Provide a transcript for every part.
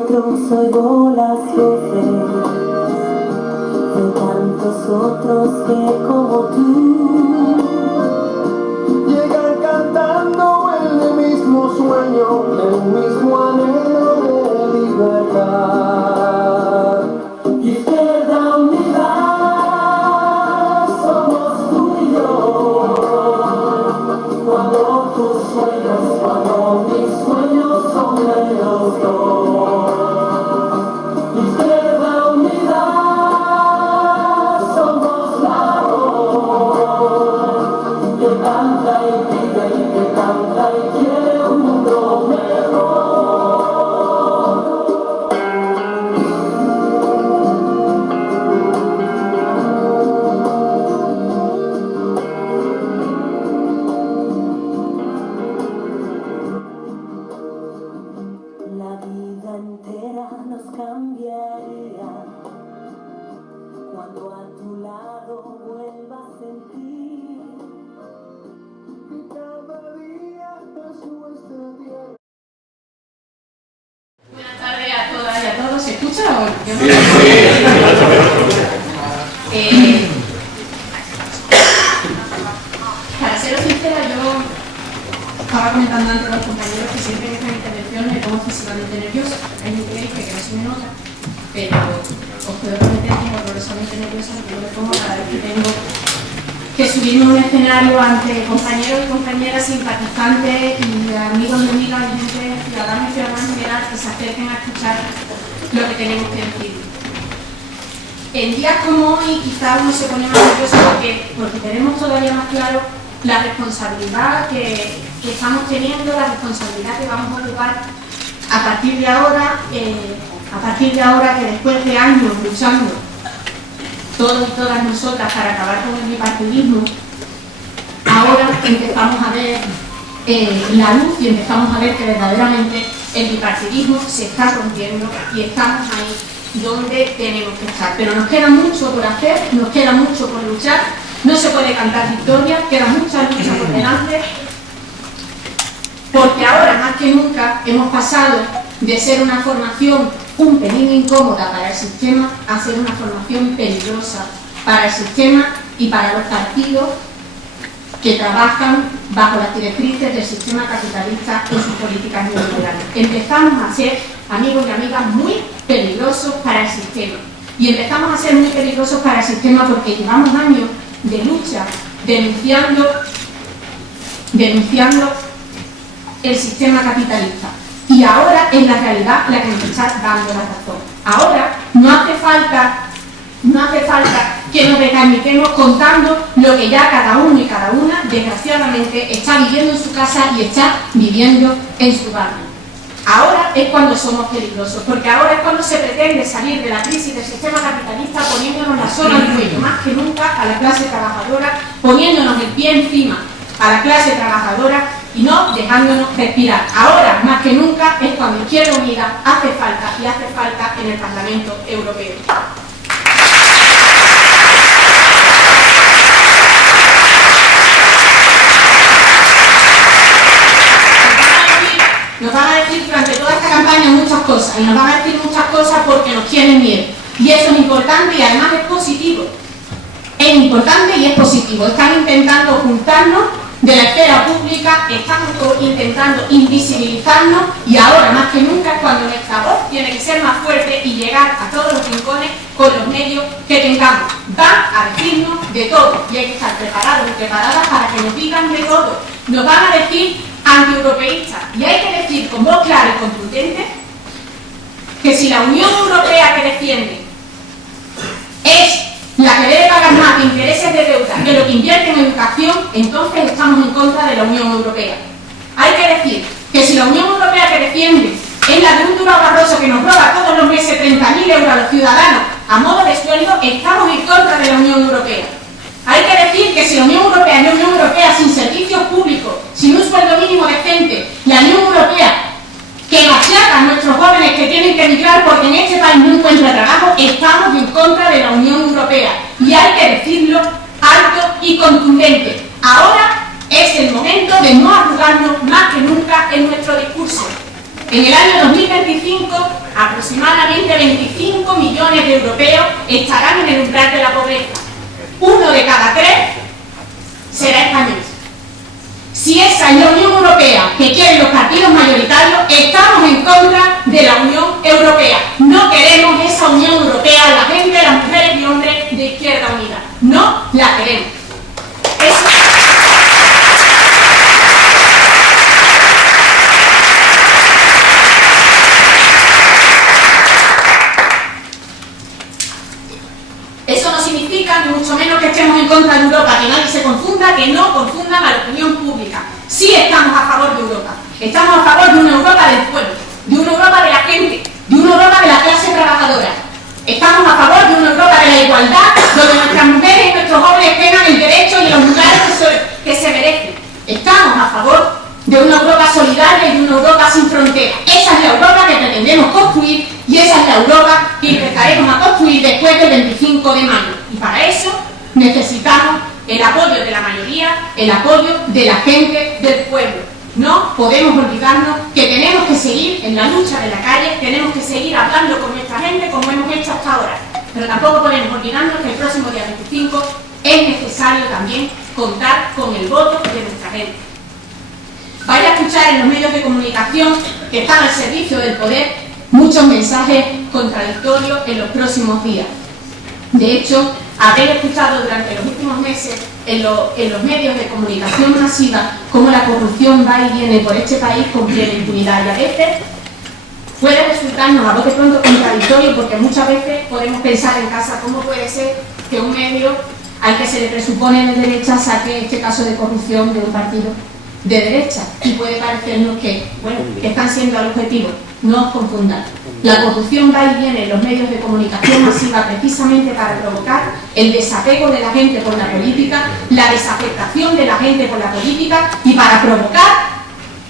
nosotros oigo las voces de tantos otros que como tú llegan cantando el mismo sueño, el mismo anhelo de libertad. Izquierda Unida, somos tú y yo. Cuando tus sueños, cuando mis sueños son de los dos. Izquierda Unida, somos la voz que canta y pide y que canta y quiere un mundo mejor. La vida entera nos cambiaría cuando a tu lado vuelva a sentir que cada día es nuestra tierra. Buenas tardes a todas y a todos. ¿Se escucha o yo no? Para seros sincera, yo estaba comentando antes a los compañeros que siempre en estas intervenciones me pongo excesivamente nerviosa. Hay gente que dice que no se me nota, pero os puedo prometer que horrorosamente nerviosa porque yo me pongo cada vez que tengo que subirme a un escenario ante compañeros y compañeras, simpatizantes y amigos y amigas y gente, ciudadanos y ciudadanas en general, que se acerquen a escuchar lo que tenemos que decir. En días como hoy quizá uno se pone más nervioso porque tenemos todavía más claro la responsabilidad que estamos teniendo, la responsabilidad que vamos a ocupar a partir de ahora que después de años luchando todos y todas nosotras para acabar con el bipartidismo, ahora empezamos a ver la luz y empezamos a ver que verdaderamente el bipartidismo se está rompiendo y estamos ahí donde tenemos que estar. Pero nos queda mucho por hacer, nos queda mucho por luchar, no se puede cantar victoria, queda mucha lucha por delante, porque ahora más que nunca hemos pasado de ser una formación un pelín incómoda para el sistema a ser una formación peligrosa para el sistema y para los partidos que trabajan bajo las directrices del sistema capitalista en sus políticas neoliberales. Empezamos a ser, amigos y amigas, muy peligrosos para el sistema. Y empezamos a ser muy peligrosos para el sistema porque llevamos años de lucha denunciando el sistema capitalista. Y ahora es la realidad la que nos está dando la razón. Ahora no hace falta que nos recalmiquemos contando lo que ya cada uno y cada una, desgraciadamente, está viviendo en su casa y está viviendo en su barrio. Ahora es cuando somos peligrosos, porque ahora es cuando se pretende salir de la crisis del sistema capitalista poniéndonos la soga al cuello, más que nunca a la clase trabajadora, poniéndonos el pie encima a la clase trabajadora y no dejándonos respirar. Ahora, más que nunca, es cuando Izquierda Unida hace falta y hace falta en el Parlamento Europeo. Nos van a decir durante toda esta campaña muchas cosas, y nos van a decir muchas cosas porque nos tienen miedo. Y eso es importante y además es positivo. Es importante y es positivo. Están intentando ocultarnos de la esfera pública, están intentando invisibilizarnos y ahora más que nunca es cuando nuestra voz tiene que ser más fuerte y llegar a todos los rincones con los medios que tengamos. Van a decirnos de todo y hay que estar preparados y preparadas para que nos digan de todo. Nos van a decir antieuropeístas y hay que decir con voz clara y contundente que si la Unión Europea que defiende es la que debe pagar más de intereses de deuda que lo que invierte en educación, entonces estamos en contra de la Unión Europea. Hay que decir que si la Unión Europea que defiende es la de un Durão Barroso que nos roba todos los meses 30.000 euros a los ciudadanos a modo de sueldo, estamos en contra de la Unión Europea. Hay que decir que si la Unión Europea es la Unión Europea sin servicios públicos, sin un sueldo mínimo decente, la Unión Europea que machaca a nuestros jóvenes que tienen que emigrar porque en este país no encuentra trabajo, estamos en contra de la Unión Europea. Y hay que decirlo alto y contundente. Ahora es el momento de no arrugarnos más que nunca en nuestro discurso. En el año 2025 millones de europeos estarán en el umbral de la pobreza. 1 de cada 3 será español. Si esa es la Unión Europea que quieren los partidos mayoritarios, estamos en contra de la Unión Europea. No queremos esa Unión Europea, la gente, las mujeres y hombres de Izquierda Unida. No la queremos. Eso no significa, ni mucho menos, que estemos en contra de Europa, que nadie se confunda, que no confundan a la opinión pública. Sí estamos a favor de Europa. Estamos a favor de una Europa del pueblo, de una Europa de la gente, de una Europa de la clase trabajadora. Estamos a favor de una Europa de la igualdad, donde nuestras mujeres y nuestros jóvenes tengan el derecho y los lugares que se merecen. Estamos a favor de una Europa solidaria y de una Europa sin fronteras. Esa es la Europa que pretendemos construir y esa es la Europa que empezaremos a construir después del 25 de mayo. Y para eso necesitamos el apoyo de la mayoría, el apoyo de la gente del pueblo. No podemos olvidarnos que tenemos que seguir en la lucha de la calle, tenemos que seguir hablando con nuestra gente como hemos hecho hasta ahora. Pero tampoco podemos olvidarnos que el próximo día 25 es necesario también contar con el voto de nuestra gente. Vaya a escuchar en los medios de comunicación que están al servicio del poder muchos mensajes contradictorios en los próximos días. De hecho, haber escuchado durante los últimos meses en los medios de comunicación masiva cómo la corrupción va y viene por este país con plena impunidad, y a veces puede resultarnos a bote pronto contradictorio, porque muchas veces podemos pensar en casa cómo puede ser que un medio al que se le presupone de derecha saque este caso de corrupción de un partido de derecha, y puede parecernos que, bueno, que están siendo al objetivo. No os confundan. La corrupción va y viene en los medios de comunicación masiva precisamente para provocar el desapego de la gente por la política, la desafectación de la gente por la política, y para provocar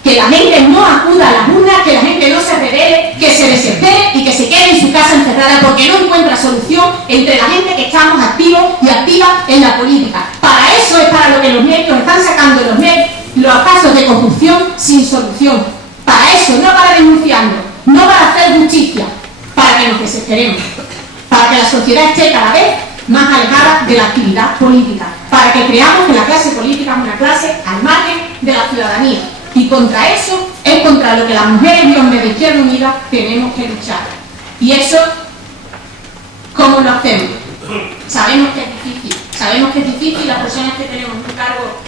que la gente no acuda a las urnas, que la gente no se rebele, que se desespere y que se quede en su casa encerrada porque no encuentra solución entre la gente que estamos activos y activas en la política. Para eso es para lo que los medios están sacando los casos de corrupción sin solución. Para eso, no para denunciarlo, no para hacer justicia, para que nos desesperemos, para que la sociedad esté cada vez más alejada de la actividad política, para que creamos que la clase política es una clase al margen de la ciudadanía. Y contra eso es contra lo que las mujeres y hombres de Izquierda Unida tenemos que luchar. Y eso, ¿cómo lo hacemos? Sabemos que es difícil, las personas que tenemos un cargo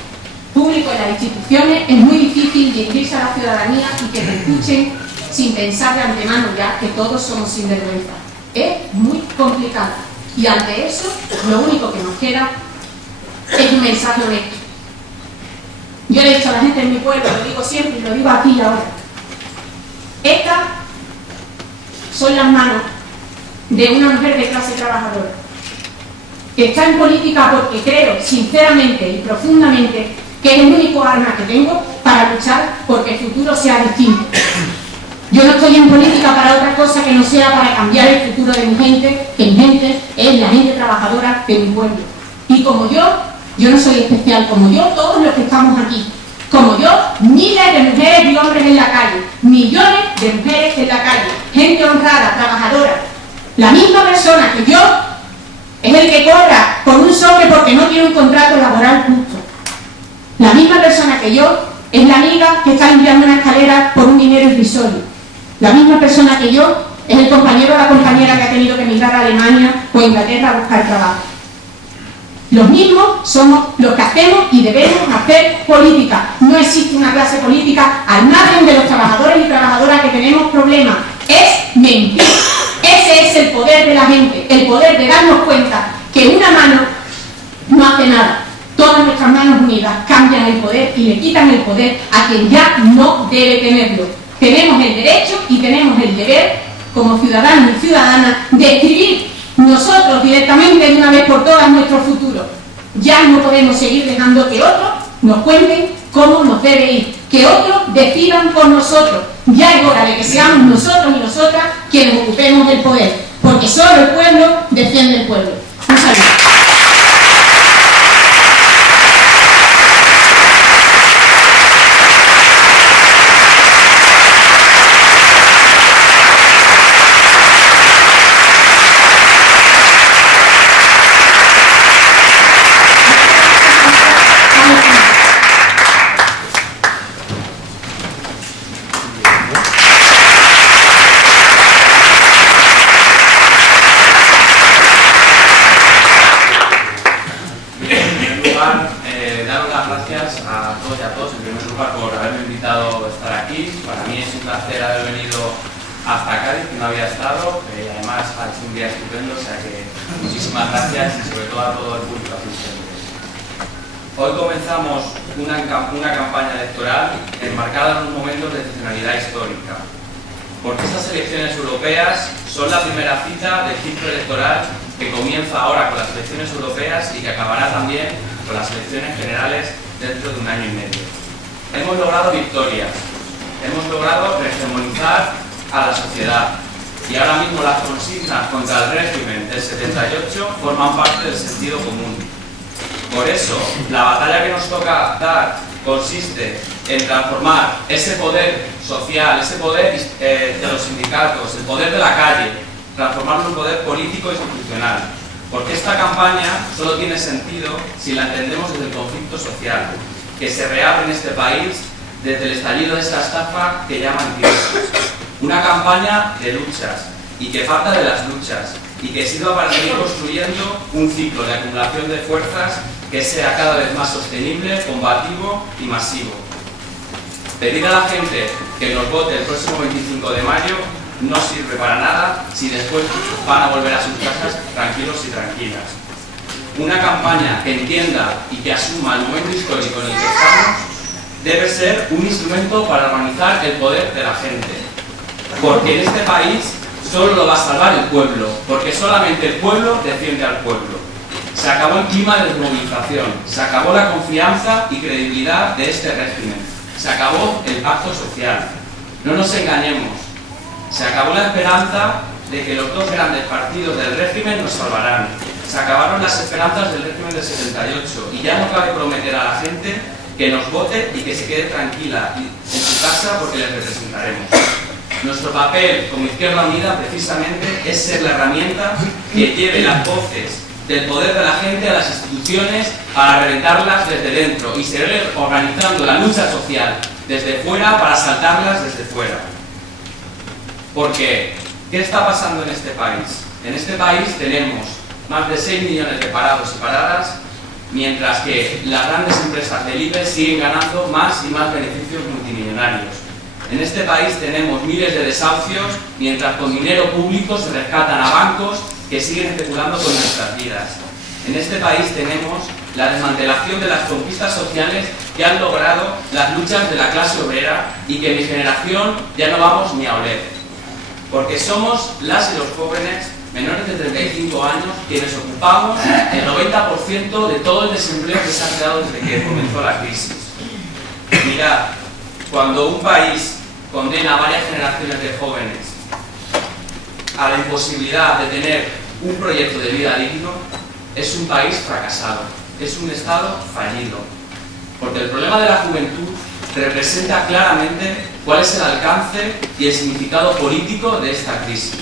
público en las instituciones, es muy difícil dirigirse a la ciudadanía y que te escuchen sin pensar de antemano ya que todos somos sinvergüenza. Es muy complicado. Y ante eso, lo único que nos queda es un mensaje honesto. Yo le he dicho a la gente en mi pueblo, lo digo siempre y lo digo aquí y ahora. Estas son las manos de una mujer de clase trabajadora, que está en política porque creo, sinceramente y profundamente, que es el único arma que tengo para luchar porque el futuro sea distinto. Yo no estoy en política para otra cosa que no sea para cambiar el futuro de mi gente, que mi gente es la gente trabajadora de mi pueblo. Y como yo no soy especial, como yo, todos los que estamos aquí, como yo, miles de mujeres y hombres en la calle, millones de mujeres en la calle, gente honrada, trabajadora. La misma persona que yo es el que cobra por un sobre porque no tiene un contrato laboral justo. La misma persona que yo es la amiga que está limpiando una escalera por un dinero irrisorio. La misma persona que yo es el compañero o la compañera que ha tenido que emigrar a Alemania o a Inglaterra a buscar trabajo. Los mismos somos los que hacemos y debemos hacer política. No existe una clase política al margen de los trabajadores y trabajadoras que tenemos problemas. Es mentir. Ese es el poder de la gente, el poder de darnos cuenta que una mano no hace nada. Todas nuestras manos unidas cambian el poder y le quitan el poder a quien ya no debe tenerlo. Tenemos el derecho y tenemos el deber, como ciudadanos y ciudadanas, de escribir nosotros directamente de una vez por todas nuestro futuro. Ya no podemos seguir dejando que otros nos cuenten cómo nos debe ir, que otros decidan por nosotros. Ya es hora de que seamos nosotros y nosotras quienes ocupemos el poder, porque solo el pueblo defiende el pueblo. Un saludo. a Cádiz, que no había estado, y además ha hecho un día estupendo, o sea que muchísimas gracias y sobre todo a todo el público asistente. Hoy comenzamos una campaña electoral enmarcada en un momento de excepcionalidad histórica, porque estas elecciones europeas son la primera cita del ciclo electoral que comienza ahora con las elecciones europeas y que acabará también con las elecciones generales dentro de un año y medio. Hemos logrado victorias, hemos logrado rehegemonizar a la sociedad y ahora mismo las consignas contra el régimen del 78 forman parte del sentido común. Por eso, la batalla que nos toca dar consiste en transformar ese poder social, ese poder de los sindicatos, el poder de la calle, transformarlo en poder político e institucional. Porque esta campaña solo tiene sentido si la entendemos desde el conflicto social, que se reabre en este país desde el estallido de esta estafa que llaman crisis. Una campaña de luchas y que falta de las luchas y que sirva para seguir construyendo un ciclo de acumulación de fuerzas que sea cada vez más sostenible, combativo y masivo. Pedir a la gente que nos vote el próximo 25 de mayo no sirve para nada si después van a volver a sus casas tranquilos y tranquilas. Una campaña que entienda y que asuma el momento histórico en el que estamos debe ser un instrumento para organizar el poder de la gente. Porque en este país solo lo va a salvar el pueblo, porque solamente el pueblo defiende al pueblo. Se acabó el clima de desmovilización, se acabó la confianza y credibilidad de este régimen, se acabó el pacto social. No nos engañemos, se acabó la esperanza de que los dos grandes partidos del régimen nos salvarán. Se acabaron las esperanzas del régimen del 78 y ya no cabe prometer a la gente que nos vote y que se quede tranquila en su casa porque les representaremos. Nuestro papel como Izquierda Unida precisamente es ser la herramienta que lleve las voces del poder de la gente a las instituciones para reventarlas desde dentro y seguir organizando la lucha social desde fuera para saltarlas desde fuera. Porque, ¿qué está pasando en este país? En este país tenemos más de 6 millones de parados y paradas, mientras que las grandes empresas del IBEX siguen ganando más y más beneficios multimillonarios. En este país tenemos miles de desahucios, mientras con dinero público se rescatan a bancos que siguen especulando con nuestras vidas. En este país tenemos la desmantelación de las conquistas sociales que han logrado las luchas de la clase obrera y que mi generación ya no vamos ni a oler. Porque somos las y los jóvenes menores de 35 años quienes ocupamos el 90% de todo el desempleo que se ha creado desde que comenzó la crisis. Mirad, cuando un país condena a varias generaciones de jóvenes a la imposibilidad de tener un proyecto de vida digno, es un país fracasado, es un Estado fallido. Porque el problema de la juventud representa claramente cuál es el alcance y el significado político de esta crisis.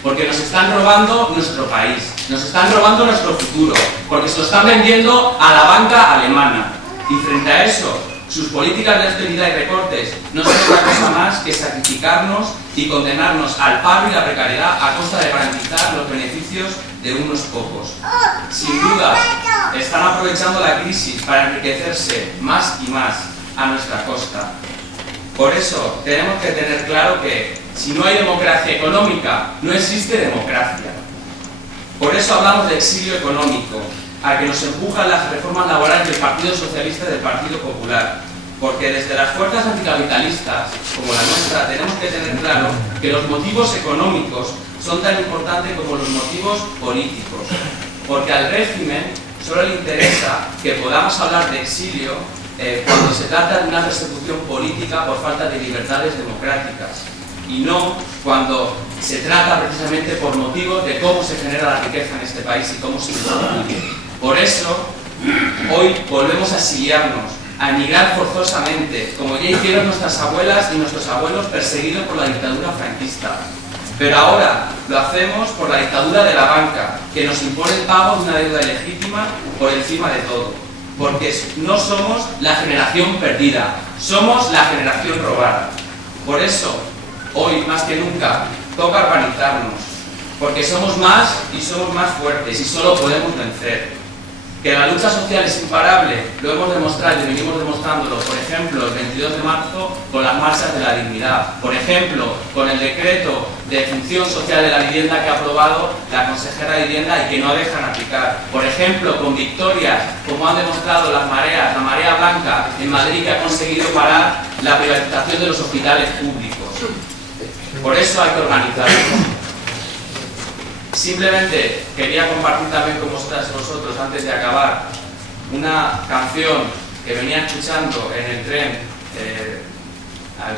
Porque nos están robando nuestro país, nos están robando nuestro futuro, porque se lo están vendiendo a la banca alemana. Y frente a eso, sus políticas de austeridad y recortes no son otra cosa más que sacrificarnos y condenarnos al paro y la precariedad a costa de garantizar los beneficios de unos pocos. Sin duda, están aprovechando la crisis para enriquecerse más y más a nuestra costa. Por eso, tenemos que tener claro que si no hay democracia económica, no existe democracia. Por eso hablamos de exilio económico, a que nos empujan las reformas laborales del Partido Socialista y del Partido Popular. Porque desde las fuerzas anticapitalistas, como la nuestra, tenemos que tener claro que los motivos económicos son tan importantes como los motivos políticos. Porque al régimen solo le interesa que podamos hablar de exilio cuando se trata de una persecución política por falta de libertades democráticas. Y no cuando se trata precisamente por motivos de cómo se genera la riqueza en este país y cómo se distribuye. Por eso, hoy volvemos a exiliarnos, a emigrar forzosamente, como ya hicieron nuestras abuelas y nuestros abuelos perseguidos por la dictadura franquista. Pero ahora lo hacemos por la dictadura de la banca, que nos impone el pago de una deuda ilegítima por encima de todo. Porque no somos la generación perdida, somos la generación robada. Por eso, hoy más que nunca, toca organizarnos, porque somos más y somos más fuertes y solo podemos vencer. Que la lucha social es imparable, lo hemos demostrado y venimos demostrándolo, por ejemplo, el 22 de marzo con las marchas de la dignidad, por ejemplo, con el decreto de función social de la vivienda que ha aprobado la consejera de vivienda y que no dejan aplicar. Por ejemplo, con victorias, como han demostrado las mareas, la marea blanca en Madrid, que ha conseguido parar la privatización de los hospitales públicos. Por eso hay que organizarlo. Simplemente quería compartir también con vosotros, antes de acabar, una canción que venía escuchando en el tren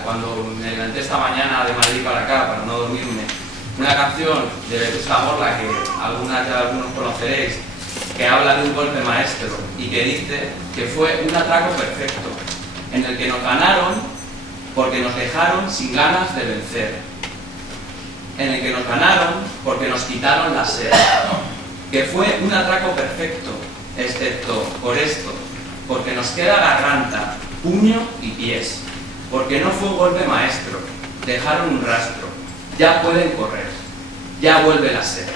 cuando me levanté esta mañana de Madrid para acá, para no dormirme. Una canción de Vetusta Morla que algunos conoceréis, que habla de un golpe maestro y que dice que fue un atraco perfecto, en el que nos ganaron porque nos dejaron sin ganas de vencer, en el que nos ganaron porque nos quitaron la sed, que fue un atraco perfecto, excepto por esto, porque nos queda garganta, puño y pies, porque no fue un golpe maestro, dejaron un rastro, ya pueden correr, ya vuelve la sed.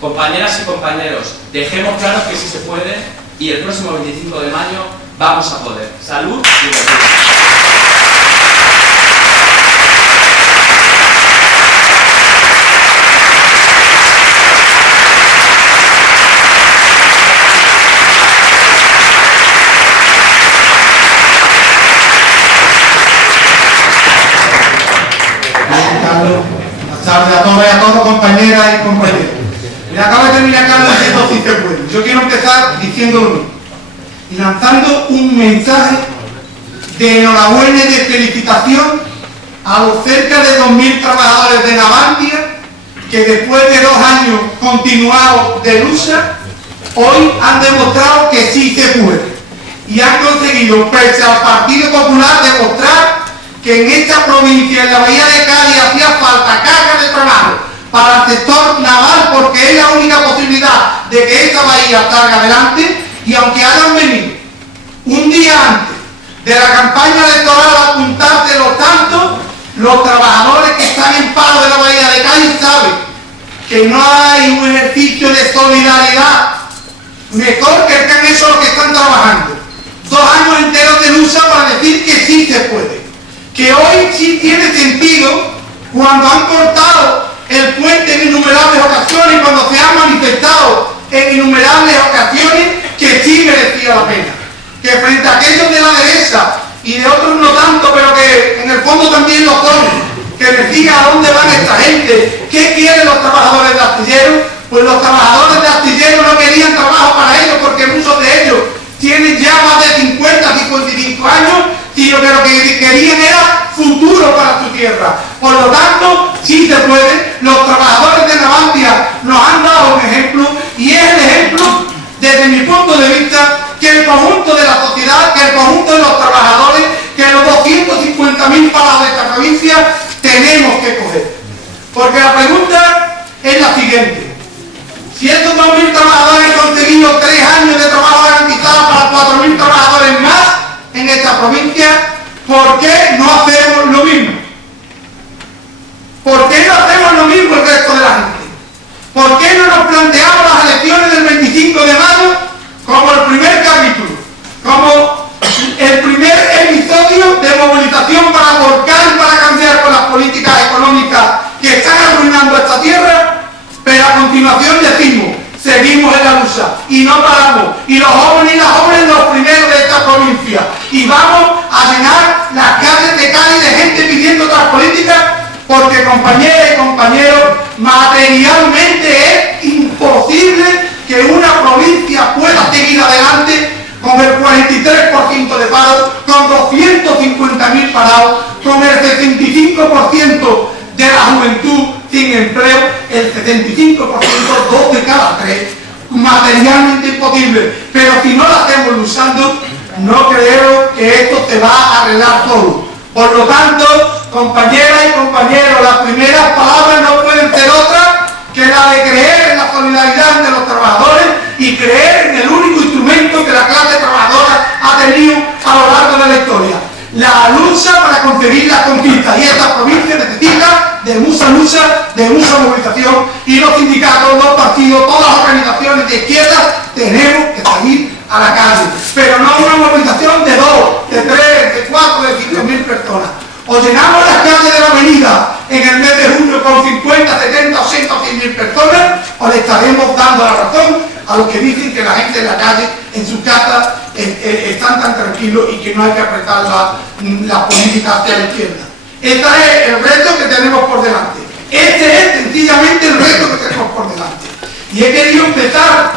Compañeras y compañeros, dejemos claro que sí se puede y el próximo 25 de mayo vamos a poder. Salud y libertad. A todos y a todos, compañeras y compañeros. Me acabo de terminar Carlos diciendo si se puede. Yo quiero empezar diciendo lo mismo y lanzando un mensaje de enhorabuena y de felicitación a los cerca de 2.000 trabajadores de Navantia que después de 2 años continuados de lucha, hoy han demostrado que sí se puede y han conseguido, pese al Partido Popular, demostrar que en esta provincia, en la Bahía de Cádiz, hacía falta carga de trabajo para el sector naval, porque es la única posibilidad de que esta bahía salga adelante. Y aunque hayan venido un día antes de la campaña electoral a apuntarse los tantos, los trabajadores que están en paro de la Bahía de Cádiz saben que no hay un ejercicio de solidaridad mejor que el que han hecho los que están trabajando. 2 años enteros de lucha para decir que sí se puede. Que hoy sí tiene sentido cuando han cortado el puente en innumerables ocasiones, cuando se han manifestado en innumerables ocasiones que sí merecía la pena. Que frente a aquellos de la derecha y de otros no tanto, pero que en el fondo también lo son, que decían a dónde van esta gente, qué quieren los trabajadores de Astilleros, pues los trabajadores de Astilleros no querían trabajo para ellos porque muchos de ellos tienen ya más de 50, 55 años, sino que lo que querían era futuro para su tierra. Por lo tanto, sí se puede. Los trabajadores de Navantia nos han dado un ejemplo y es el ejemplo, desde mi punto de vista, que el conjunto de la sociedad, que el conjunto de los trabajadores, que los 250.000 parados de esta provincia tenemos que coger. Porque la pregunta es la siguiente. Si estos 2.000 trabajadores han conseguido 3 años de trabajo garantizado para 4.000 trabajadores más en esta provincia, ¿por qué no hacemos lo mismo? ¿Por qué no hacemos lo mismo el resto de la gente? ¿Por qué no nos planteamos las elecciones del 25 de mayo como el primer capítulo, como el primer episodio de movilización para volcar y para cambiar con las políticas económicas que están arruinando esta tierra? Pero a continuación decimos, seguimos en la lucha y no paramos, y los jóvenes y las jóvenes los primeros de esta provincia, y vamos a llenar las calles de Cádiz de gente pidiendo otras políticas, porque compañeras y compañeros, materialmente es imposible que una provincia pueda seguir adelante con el 43% de paro, con 250.000 parados, con el 65% de la juventud sin empleo, el 75%, 2 de cada 3, materialmente imposible. Pero si no lo hacemos luchando, no creo que esto se va a arreglar solo. Por lo tanto, compañeras y compañeros, las primeras palabras no pueden ser otras que la de creer en la solidaridad de los trabajadores y creer en el único instrumento que la clase trabajadora ha tenido a lo largo de la historia: la lucha para conseguir las conquistas. Y esta provincia necesita de mucha lucha, de mucha movilización, y los sindicatos, los partidos, todas las organizaciones de izquierda tenemos que salir a la calle, pero no una movilización de 2, de 3, de 4, de 5.000 personas. O llenamos las calles de la avenida en el mes de junio con 50 o le estaremos dando la razón a los que dicen que la gente en la calle, en su casa, están tan tranquilos y que no hay que apretar la política hacia la izquierda? Este es el reto que tenemos por delante. Este es sencillamente el reto que tenemos por delante. Y he querido empezar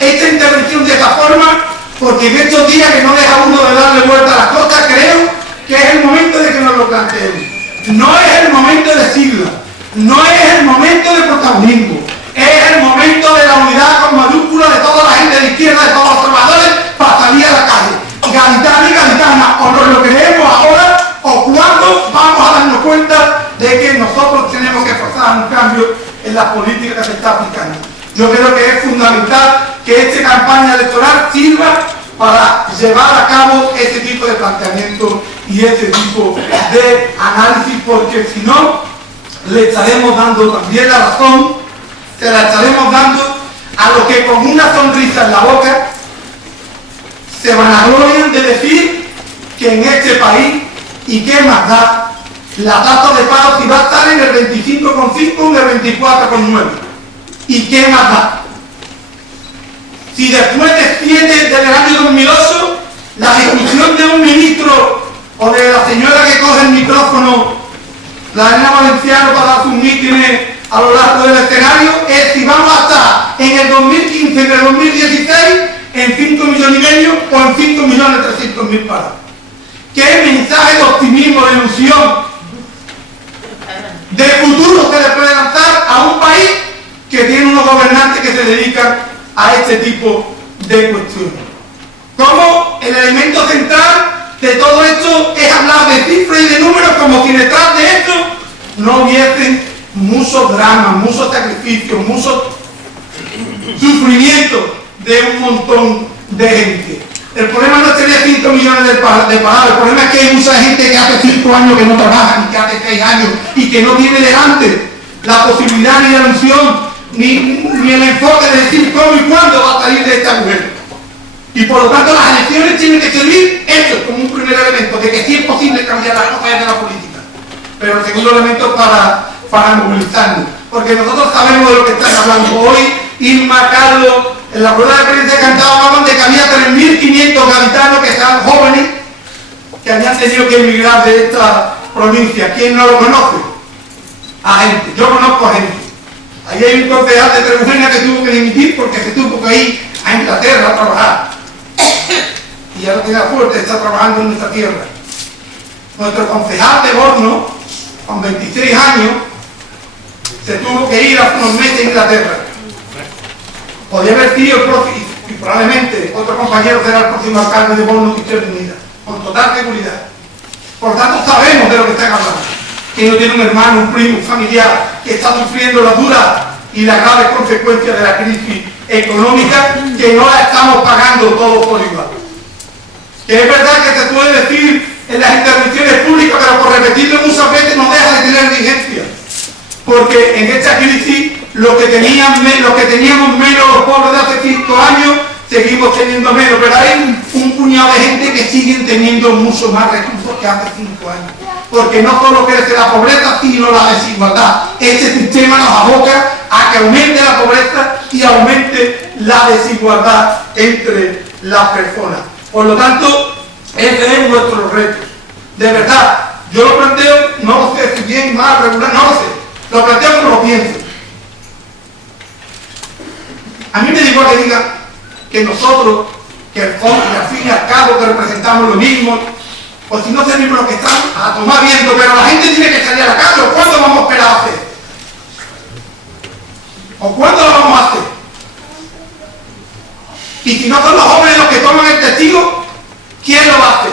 esta intervención de esta forma porque en estos días que no deja uno de darle vuelta a las cosas, creo que es el momento de que nos lo planteemos. No es el momento de sigla, no es el momento de protagonismo, es el momento de la unidad con mayúscula de toda la gente de izquierda, de todos los trabajadores, para salir a la calle. Gaditana y gaditana, o nos lo creemos ahora, o cuando vamos a darnos cuenta de que nosotros tenemos que forzar un cambio en la política que se está aplicando. Yo creo que es fundamental que esta campaña electoral sirva para llevar a cabo ese tipo de planteamiento y ese tipo de análisis, porque si no, le estaremos dando también la razón, se la estaremos dando a los que con una sonrisa en la boca se vanaglorian de decir que en este país, y qué más da, la tasa de paro si va a estar en el 25,5 o en el 24,9. ¿Y qué más da? Si después de 7 del año 2008, la discusión de un ministro o de la señora que coge el micrófono, la Elena Valenciano, para dar sus mítines a lo largo del escenario, es si vamos a estar en el 2015, en el 2016, en 5,5 millones o en 5,300,000 parados. ¿Qué mensaje de optimismo, de ilusión, de futuro se le puede lanzar a un país que tiene unos gobernantes que se dedican a este tipo de cuestiones? Como el elemento central de todo esto es hablar de cifras y de números, como si detrás de esto no hubiesen muchos dramas, muchos sacrificios, muchos sufrimientos de un montón de gente. El problema no es tener 5 millones de parados, el problema es que hay mucha gente que hace 5 años que no trabaja, ni que hace 6 años, y que no tiene delante la posibilidad ni la ilusión, ni el enfoque de decir cómo y cuándo va a salir de este agujero. Y por lo tanto las elecciones tienen que servir eso como un primer elemento, de que sí es posible cambiar las cosas de la política. Pero el segundo elemento para movilizarnos, porque nosotros sabemos de lo que están hablando. Hoy Irma, Carlos, en la rueda de prensa cantada hablaban de que había 3.500 gaditanos que sean jóvenes que habían tenido que emigrar de esta provincia. ¿Quién no lo conoce? A gente. Yo conozco a gente. Ahí hay un concejal de Trebujena que tuvo que dimitir porque se tuvo que ir a Inglaterra a trabajar. Y ahora tiene la suerte de estar trabajando en nuestra tierra. Nuestro concejal de Borno, con 26 años, se tuvo que ir hace unos meses a Inglaterra. Podría haber sido el próximo, y probablemente otro compañero será el próximo alcalde de Borno y Izquierda Unida, con total seguridad. Por tanto, sabemos de lo que están hablando. Que no tiene un hermano, un primo, un familiar que está sufriendo las duras y las graves consecuencias de la crisis económica, que no la estamos pagando todos por igual. Que es verdad que se puede decir en las intervenciones públicas, pero por repetirlo muchas veces no deja de tener vigencia. Porque en esta crisis los que teníamos menos los pobres de hace 5 años, seguimos teniendo menos, pero hay un puñado de gente que siguen teniendo mucho más recursos que hace 5 años. Porque no solo crece la pobreza, sino la desigualdad. Este sistema nos aboca a que aumente la pobreza y aumente la desigualdad entre las personas. Por lo tanto, ese es nuestro reto. De verdad, yo lo planteo, no lo sé si bien, mal, regular, no lo sé. Lo planteo como lo pienso. A mí me da igual que digan que nosotros, que el fondo, que al fin y al cabo que representamos lo mismo, o si no servimos lo que están a tomar viento, pero la gente tiene que salir a la calle. ¿O cuándo vamos a esperar a hacer? ¿O cuándo lo vamos a hacer? Y si no son los jóvenes los que toman el testigo, ¿quién lo va a hacer?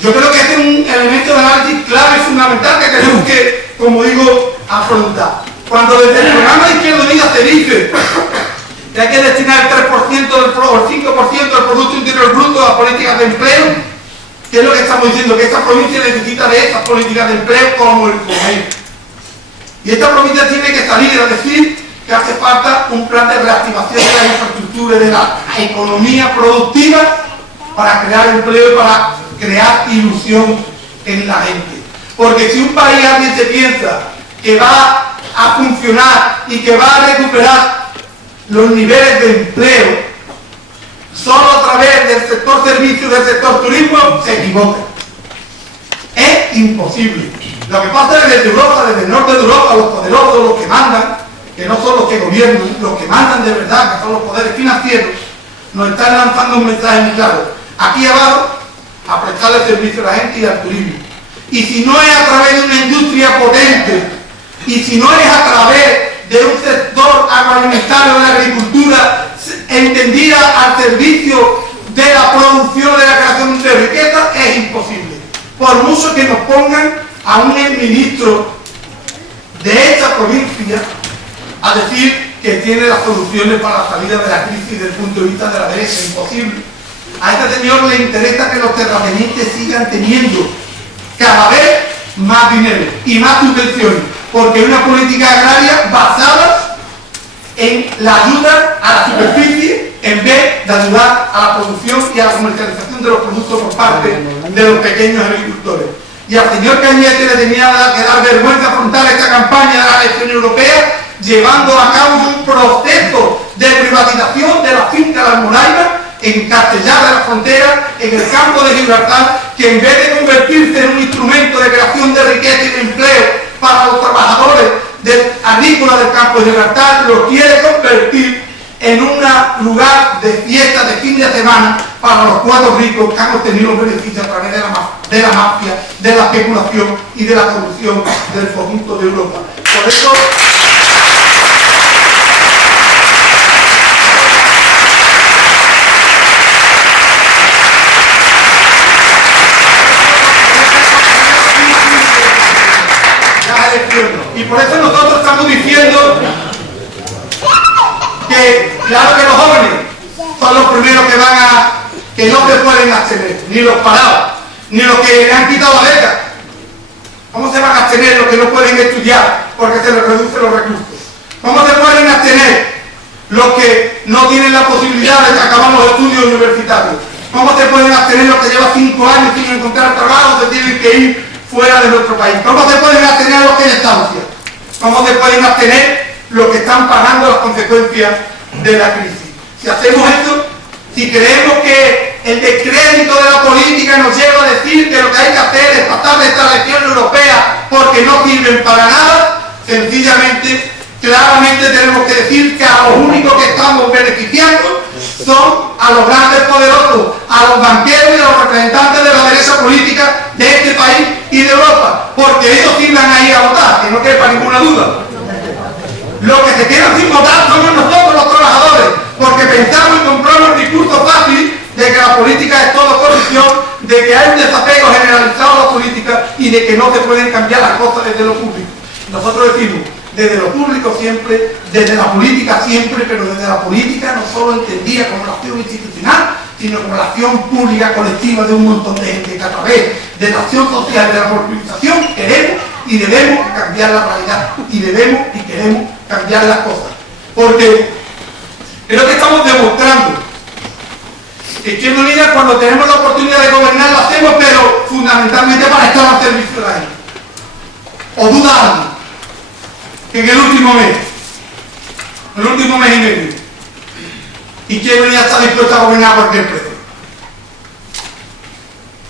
Yo creo que este es un elemento de análisis clave y fundamental que tenemos que, como digo, afrontar. Cuando desde el programa de Izquierda Unida se dice que hay que destinar el 3% o el 5% del Producto Interior Bruto a políticas de empleo, ¿qué es lo que estamos diciendo? Que esta provincia necesita de esas políticas de empleo como el comer. Y esta provincia tiene que salir a decir que hace falta un plan de reactivación de la infraestructura y de la economía productiva para crear empleo y para crear ilusión en la gente. Porque si un país alguien se piensa que va a funcionar y que va a recuperar los niveles de empleo solo a través del sector servicios, del sector turismo, se equivoca. Es imposible. Lo que pasa es que desde Europa, desde el norte de Europa, los poderosos, los que mandan, que no son los que gobiernan, los que mandan de verdad, que son los poderes financieros, nos están lanzando un mensaje muy claro. Aquí abajo, a prestarle servicio a la gente y al turismo. Y si no es a través de una industria potente, y si no es a través de un sector agroalimentario de la agricultura entendida al servicio de la producción, de la creación de riqueza, es imposible. Por mucho que nos pongan a un ministro de esta provincia a decir que tiene las soluciones para la salida de la crisis desde el punto de vista de la derecha, imposible. A este señor le interesa que los terratenientes sigan teniendo cada vez más dinero y más subvenciones, porque es una política agraria basada en la ayuda a la superficie en vez de ayudar a la producción y a la comercialización de los productos por parte de los pequeños agricultores. Y al señor Cañete le tenía que dar vergüenza afrontar esta campaña de la elección europea llevando a cabo un proceso de privatización de la finca Las Morainas en Castellar de la Frontera, en el campo de Gibraltar, que en vez de convertirse en un instrumento de creación de riqueza y de empleo para los trabajadores agrícolas del campo de Gibraltar, lo quiere convertir en un lugar de fiesta de fin de semana para los cuatro ricos que han obtenido beneficios a través de la mafia, de la especulación y de la corrupción del conjunto de Europa. Por eso, y por eso nosotros estamos diciendo que, claro que los jóvenes son los primeros que no se pueden abstener, ni los parados, ni los que le han quitado la beca. ¿Cómo se van a abstener los que no pueden estudiar porque se les reducen los recursos? ¿Cómo se pueden abstener los que no tienen la posibilidad de acabar los estudios universitarios? ¿Cómo se pueden abstener los que llevan 5 años sin encontrar trabajo, se tienen que ir fuera de nuestro país? ¿Cómo se pueden abstener los que en estancia? ¿Cómo se pueden abstener los que están pagando las consecuencias de la crisis? Si hacemos esto, si creemos que el descrédito de la política nos lleva a decir que lo que hay que hacer es pasar de esta elección europea porque no sirven para nada, sencillamente, claramente tenemos que decir que a los únicos que estamos beneficiando son a los grandes poderosos, a los banqueros y a los representantes de la derecha política de este país y de Europa, porque ellos sí van a ir a votar, que no quepa ninguna duda. Los que se quedan sin votar somos nosotros los trabajadores, porque pensamos y compramos el discurso fácil de que la política es todo corrupción, de que hay un desapego generalizado a la política y de que no se pueden cambiar las cosas desde lo público. Nosotros decimos, desde lo público siempre, desde la política siempre, pero desde la política no solo entendida como la acción institucional, sino como la acción pública colectiva de un montón de gente que a través de la acción social y de la movilización queremos y debemos cambiar la realidad y debemos y queremos cambiar las cosas. Porque creo que estamos demostrando que Izquierda Unida, cuando tenemos la oportunidad de gobernar, lo hacemos, pero fundamentalmente para estar al servicio de la gente. ¿O duda alguien que en el último mes y medio, Izquierda Unida está dispuesta a gobernar a cualquier precio?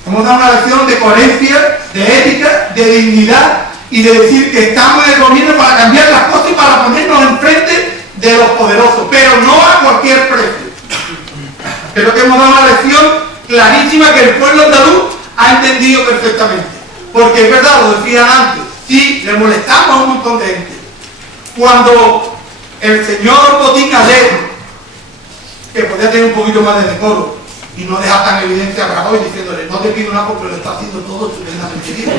Hemos dado una lección de coherencia, de ética, de dignidad y de decir que estamos en el gobierno para cambiar las cosas y para ponernos enfrente de los poderosos, pero no a cualquier precio. Creo que hemos dado una lección clarísima que el pueblo andaluz ha entendido perfectamente. Porque es verdad, lo decían antes, sí, le molestamos a un montón de gente. Cuando el señor Botín Alegre, que podía tener un poquito más de decoro y no dejar tan evidencia a Rajoy diciéndole, no te pido nada porque lo está haciendo todo estupendamente bien.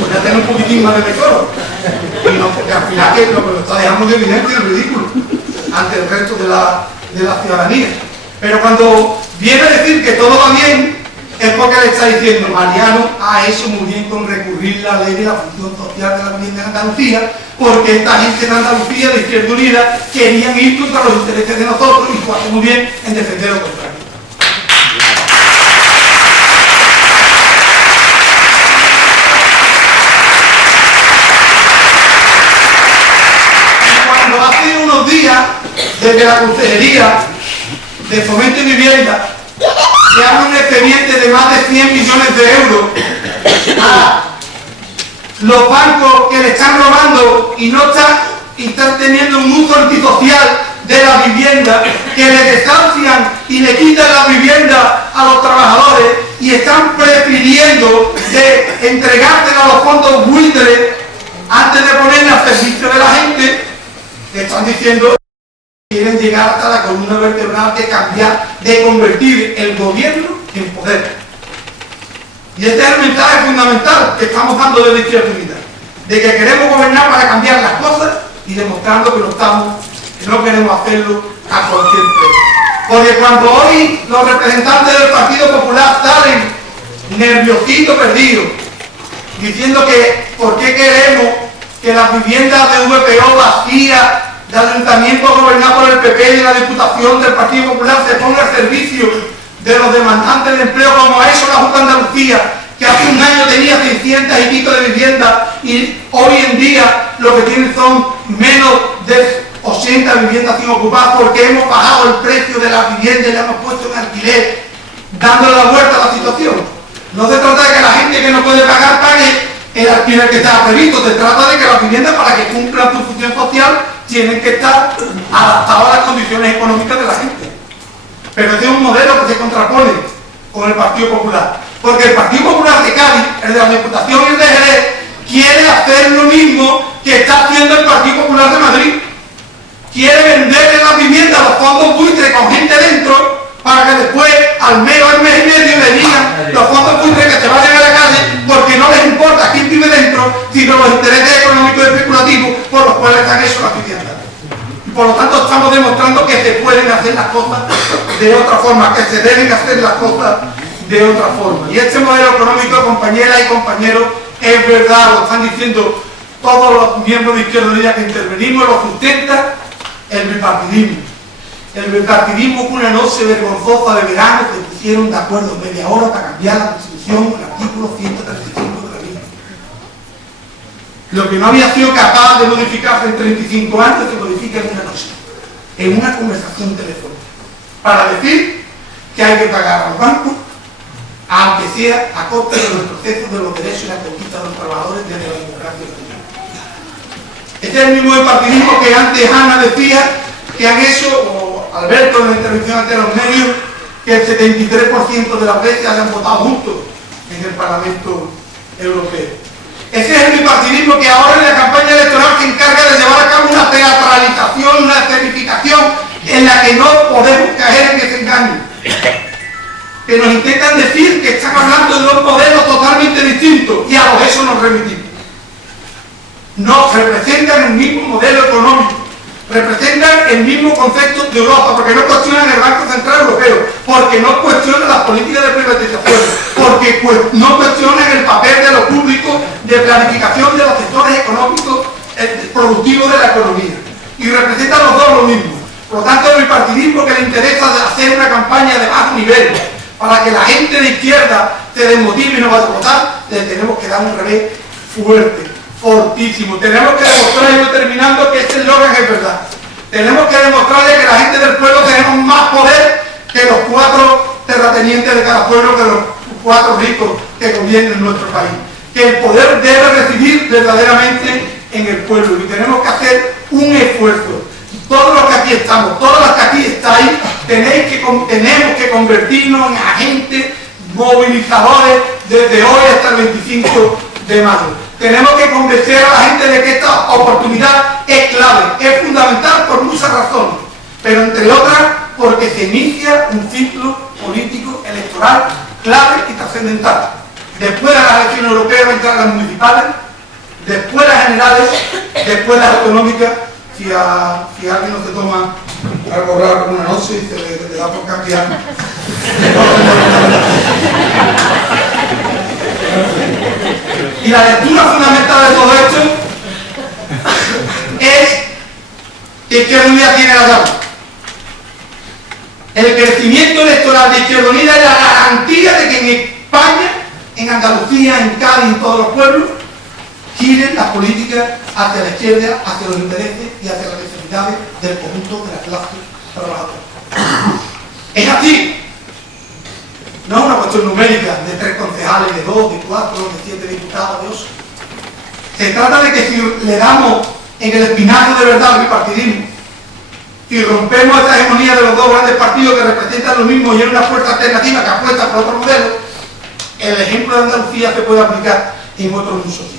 Podría tener un poquitín más de decoro. Y no, porque al final que lo está dejando de evidencia es ridículo ante el resto de la ciudadanía. Pero cuando viene a decir que todo va bien, es porque le está diciendo, Mariano ha hecho muy bien con recurrir la ley de la función social de la vivienda en Andalucía, porque esta gente en Andalucía de Izquierda Unida querían ir contra los intereses de nosotros y hace muy bien en defender lo contrario. días, desde la Consejería de Fomento y Vivienda, se abre un expediente de más de 100 millones de euros a los bancos que le están robando y están teniendo un uso antisocial de la vivienda, que le desahucian y le quitan la vivienda a los trabajadores y están prefiriendo de entregársela a los fondos buitres antes de ponerla al servicio de la gente. Están diciendo que quieren llegar hasta la columna vertebral de cambiar, de convertir el gobierno en poder. Y este es el mensaje fundamental que estamos dando desde Izquierda Unida, de que queremos gobernar para cambiar las cosas y demostrando que no queremos hacerlo a cualquier precio. Porque cuando hoy los representantes del Partido Popular salen nerviositos, perdidos, diciendo que por qué queremos que las viviendas de VPO vacías, de ayuntamientos gobernados por el PP y de la Diputación del Partido Popular se ponga al servicio de los demandantes de empleo, como ha hecho la Junta de Andalucía, que hace un año tenía 600 y pico de viviendas y hoy en día lo que tienen son menos de 80 viviendas sin ocupar, porque hemos bajado el precio de las viviendas y las hemos puesto en alquiler, dándole la vuelta a la situación. No se trata de que la gente que no puede pagar pague el alquiler que está previsto, se trata de que las viviendas, para que cumplan su función social, tienen que estar adaptadas a las condiciones económicas de la gente. Pero este es un modelo que se contrapone con el Partido Popular, porque el Partido Popular de Cádiz, el de la Diputación y el de Jerez, quiere hacer lo mismo que está haciendo el Partido Popular de Madrid. Quiere venderle las viviendas a los fondos buitres con gente dentro, para que después, al mes y medio, le digan los fondos buitres que se vayan a la calle, porque no les importa quién vive dentro, sino los intereses económicos y especulativos por los cuales se han hecho las viviendas. Y por lo tanto estamos demostrando que se pueden hacer las cosas de otra forma, que se deben hacer las cosas de otra forma. Y este modelo económico, compañeras y compañeros, es verdad, lo están diciendo todos los miembros de Izquierda Unida que intervenimos, lo sustenta el bipartidismo. El bipartidismo, que una noche vergonzosa de verano se pusieron de acuerdo media hora para cambiar la Constitución, el artículo 135 de la misma. Lo que no había sido capaz de modificarse en 35 años se modifica en una noche, en una conversación telefónica, para decir que hay que pagar a los bancos, aunque sea a costa de los procesos de los derechos y la conquista de los trabajadores desde la democracia española. Este es el mismo bipartidismo que antes Ana decía que han hecho, o Alberto en la intervención ante los medios, que el 73% de las veces hayan votado juntos en el Parlamento Europeo. Ese es el bipartidismo que ahora en la campaña electoral se encarga de llevar a cabo una teatralización, una escenificación en la que no podemos caer en ese engaño. Que nos intentan decir que están hablando de dos modelos totalmente distintos y a los hechos nos remitimos. No representan el mismo modelo económico, representan el mismo concepto de Europa, porque no cuestionan el Banco Central Europeo, porque no cuestionan las políticas de privatización, porque no cuestionan el papel de lo público de planificación de los sectores económicos productivos de la economía. Y representan los dos lo mismo. Por lo tanto, el bipartidismo que le interesa hacer una campaña de bajo nivel para que la gente de izquierda se desmotive y no vaya a votar, le tenemos que dar un revés fuerte, fortísimo. Tenemos que demostrarle, terminando, que este eslogan es verdad. Tenemos que demostrarle que la gente del pueblo tenemos más poder que los 4 terratenientes de cada pueblo, que los 4 ricos que gobiernan nuestro país. Que el poder debe residir verdaderamente en el pueblo y tenemos que hacer un esfuerzo. Todos los que aquí estamos, todos los que aquí estáis, tenemos que convertirnos en agentes movilizadores desde hoy hasta el 25 de mayo. Tenemos que convencer a la gente de que esta oportunidad es clave, es fundamental por muchas razones, pero entre otras porque se inicia un ciclo político electoral clave y trascendental. Después de las elecciones europeas van a entrar las municipales, después las generales, después las autonómicas. Si alguien no se toma algo raro una noche y se le da por cambiar. Y la lectura fundamental de todo esto es que Izquierda Unida tiene la llave. El crecimiento electoral de Izquierda Unida es la garantía de que en España, en Andalucía, en Cádiz, en todos los pueblos, giren las políticas hacia la izquierda, hacia los intereses y hacia la defensa. necesidades del conjunto de la clase trabajadora. Es así. No es una cuestión numérica de 3 concejales, de 2, de 4, de 7 diputados, de 8. Se trata de que si le damos en el espinazo de verdad al bipartidismo, si rompemos esa hegemonía de los dos grandes partidos que representan lo mismo y hay una fuerza alternativa que apuesta por otro modelo, el ejemplo de Andalucía se puede aplicar en otros muchos sitios.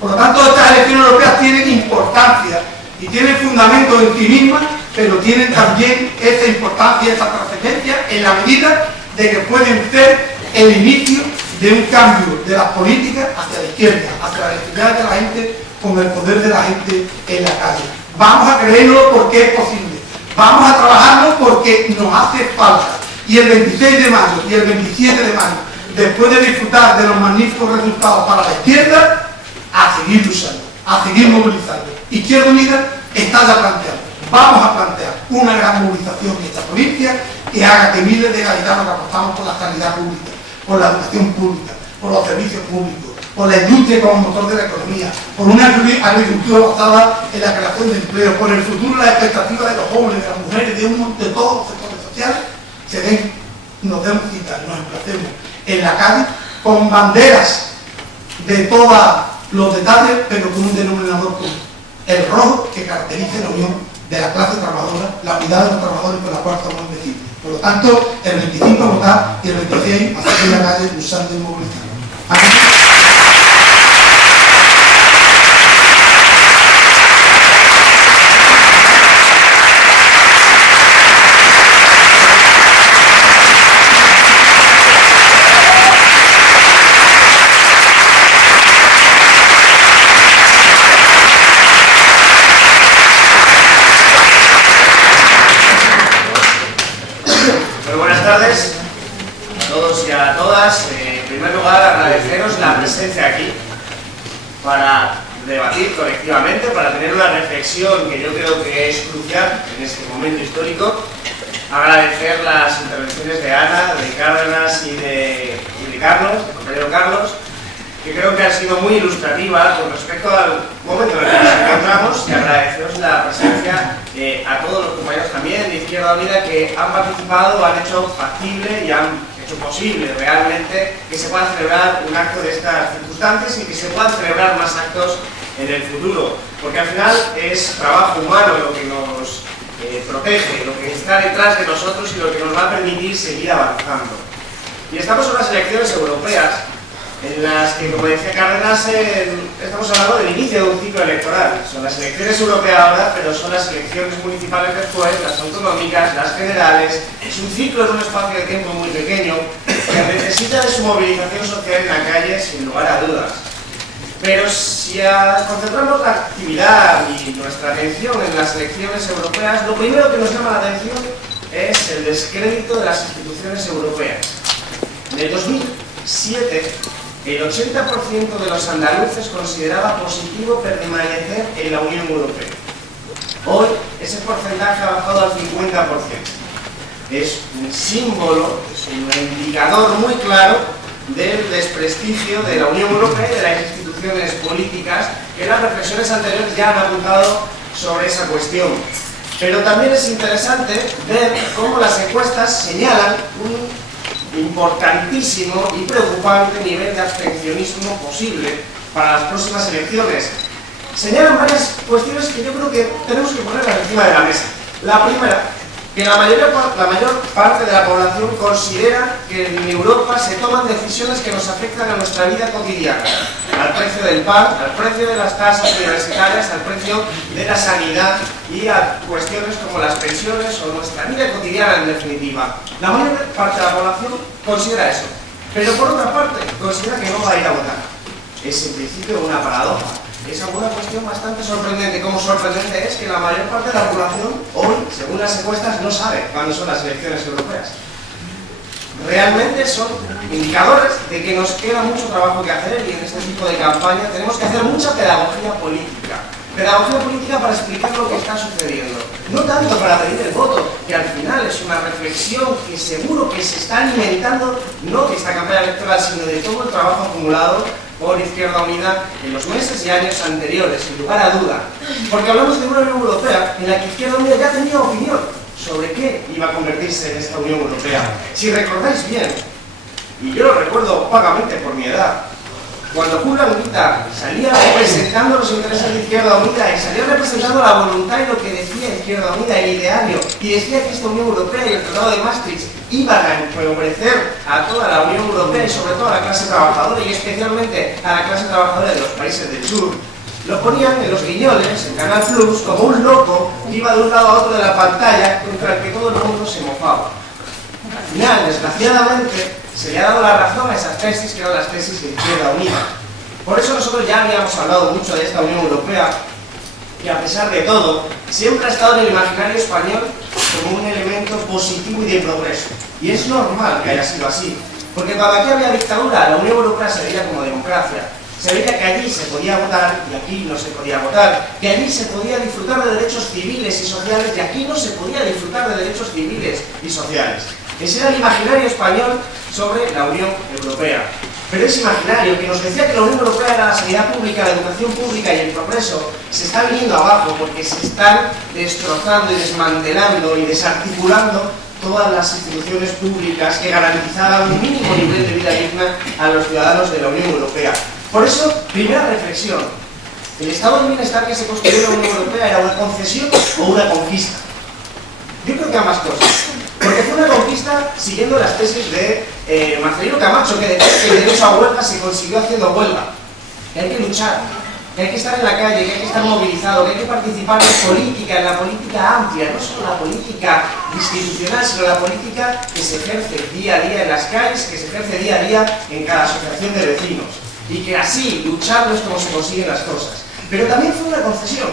Por lo tanto, estas elecciones europeas tienen importancia y tienen fundamento en sí mismas, pero tienen también esa importancia, esa trascendencia en la medida de que pueden ser el inicio de un cambio de las políticas hacia la izquierda, hacia la necesidad de la gente, con el poder de la gente en la calle. Vamos a creerlo porque es posible. Vamos a trabajarlo porque nos hace falta. Y el 26 de mayo y el 27 de mayo, después de disfrutar de los magníficos resultados para la izquierda, a seguir luchando, a seguir movilizando. Izquierda Unida está ya planteando. Vamos a plantear una gran movilización en esta provincia que haga que miles de gaditanos que apostamos por la sanidad pública, por la educación pública, por los servicios públicos, por la industria como motor de la economía, por una agricultura basada en la creación de empleo, por el futuro y las expectativas de los jóvenes, de las mujeres, de todos los sectores sociales, nos demos cita, nos emplacemos en la calle con banderas de todos los detalles, pero con un denominador común, el rojo que caracteriza la unión de la clase trabajadora, la unidad de los trabajadores con la cual somos invencibles. Por lo tanto, el 25 votar y el 26 a salir a la calle usando y movilizando. Buenas tardes a todos y a todas. En primer lugar, agradeceros la presencia aquí para debatir colectivamente, para tener una reflexión que yo creo que es crucial en este momento histórico. Agradecer las intervenciones de Ana, de Cárdenas y de Carlos, del compañero Carlos, que creo que han sido muy ilustrativas con respecto al momento en el que nos encontramos, y agradeceros la presencia a todos los compañeros también de Izquierda Unida que han participado, han hecho factible y han hecho posible realmente que se pueda celebrar un acto de estas circunstancias y que se puedan celebrar más actos en el futuro, porque al final es trabajo humano lo que nos protege, lo que está detrás de nosotros y lo que nos va a permitir seguir avanzando. Y estamos en unas elecciones europeas en las que, como decía Cárdenas, estamos hablando del inicio de un ciclo electoral. Son las elecciones europeas ahora, pero son las elecciones municipales después, las autonómicas, las generales. Es un ciclo en un espacio de tiempo muy pequeño que necesita de su movilización social en la calle, sin lugar a dudas. Pero si concentramos la actividad y nuestra atención en las elecciones europeas, lo primero que nos llama la atención es el descrédito de las instituciones europeas. En el 2007, el 80% de los andaluces consideraba positivo permanecer en la Unión Europea. Hoy, ese porcentaje ha bajado al 50%. Es un símbolo, es un indicador muy claro del desprestigio de la Unión Europea y de las instituciones políticas que en las reflexiones anteriores ya han apuntado sobre esa cuestión. Pero también es interesante ver cómo las encuestas señalan un importantísimo y preocupante nivel de abstencionismo posible para las próximas elecciones. Señalan varias cuestiones que yo creo que tenemos que poner encima de la mesa. La primera, que la mayor parte de la población considera que en Europa se toman decisiones que nos afectan a nuestra vida cotidiana, al precio del pan, al precio de las tasas universitarias, al precio de la sanidad y a cuestiones como las pensiones o nuestra vida cotidiana en definitiva. La mayor parte de la población considera eso, pero por otra parte considera que no va a ir a votar. Es en principio una paradoja. Es alguna cuestión bastante sorprendente. Como sorprendente es que la mayor parte de la población hoy, según las encuestas, no sabe cuándo son las elecciones europeas. Realmente son indicadores de que nos queda mucho trabajo que hacer y en este tipo de campaña tenemos que hacer mucha pedagogía política. Pedagogía política para explicar lo que está sucediendo. No tanto para pedir el voto, que al final es una reflexión que seguro que se está alimentando no de esta campaña electoral, sino de todo el trabajo acumulado por Izquierda Unida en los meses y años anteriores, sin lugar a duda. Porque hablamos de una Unión Europea en la que Izquierda Unida ya tenía opinión sobre qué iba a convertirse en esta Unión Europea. Si recordáis bien, y yo lo recuerdo vagamente por mi edad, cuando Julio Anguita salía representando los intereses de Izquierda Unida y salía representando la voluntad y lo que decía Izquierda Unida, el ideario, y decía que esta Unión Europea y el Tratado de Maastricht iban a empobrecer a toda la Unión Europea y sobre todo a la clase trabajadora y especialmente a la clase trabajadora de los países del sur, lo ponían en los guiñoles, en Canal Plus, como un loco que iba de un lado a otro de la pantalla contra el que todo el mundo se mofaba. Al final, desgraciadamente, se le ha dado la razón a esas tesis que eran las tesis de Izquierda Unida. Por eso nosotros ya habíamos hablado mucho de esta Unión Europea, que a pesar de todo, siempre ha estado en el imaginario español como un elemento positivo y de progreso. Y es normal que haya sido así, porque cuando aquí había dictadura, la Unión Europea se veía como democracia. Se veía que allí se podía votar y aquí no se podía votar, que allí se podía disfrutar de derechos civiles y sociales y aquí no se podía disfrutar de derechos civiles y sociales. Ese era el imaginario español sobre la Unión Europea. Pero ese imaginario que nos decía que la Unión Europea era la sanidad pública, la educación pública y el progreso, se está viniendo abajo porque se están destrozando y desmantelando y desarticulando todas las instituciones públicas que garantizaban un mínimo nivel de vida digna a los ciudadanos de la Unión Europea. Por eso, primera reflexión, ¿el estado de bienestar que se construyó en la Unión Europea era una concesión o una conquista? Yo creo que ambas cosas. Porque fue una conquista siguiendo las tesis de Marcelino Camacho, que decía que el derecho a huelga se consiguió haciendo huelga, que hay que luchar, que hay que estar en la calle, que hay que estar movilizado, que hay que participar en la política amplia, no solo la política institucional, sino la política que se ejerce día a día en las calles, que se ejerce día a día en cada asociación de vecinos. Y que así, luchando es como se consiguen las cosas. Pero también fue una concesión.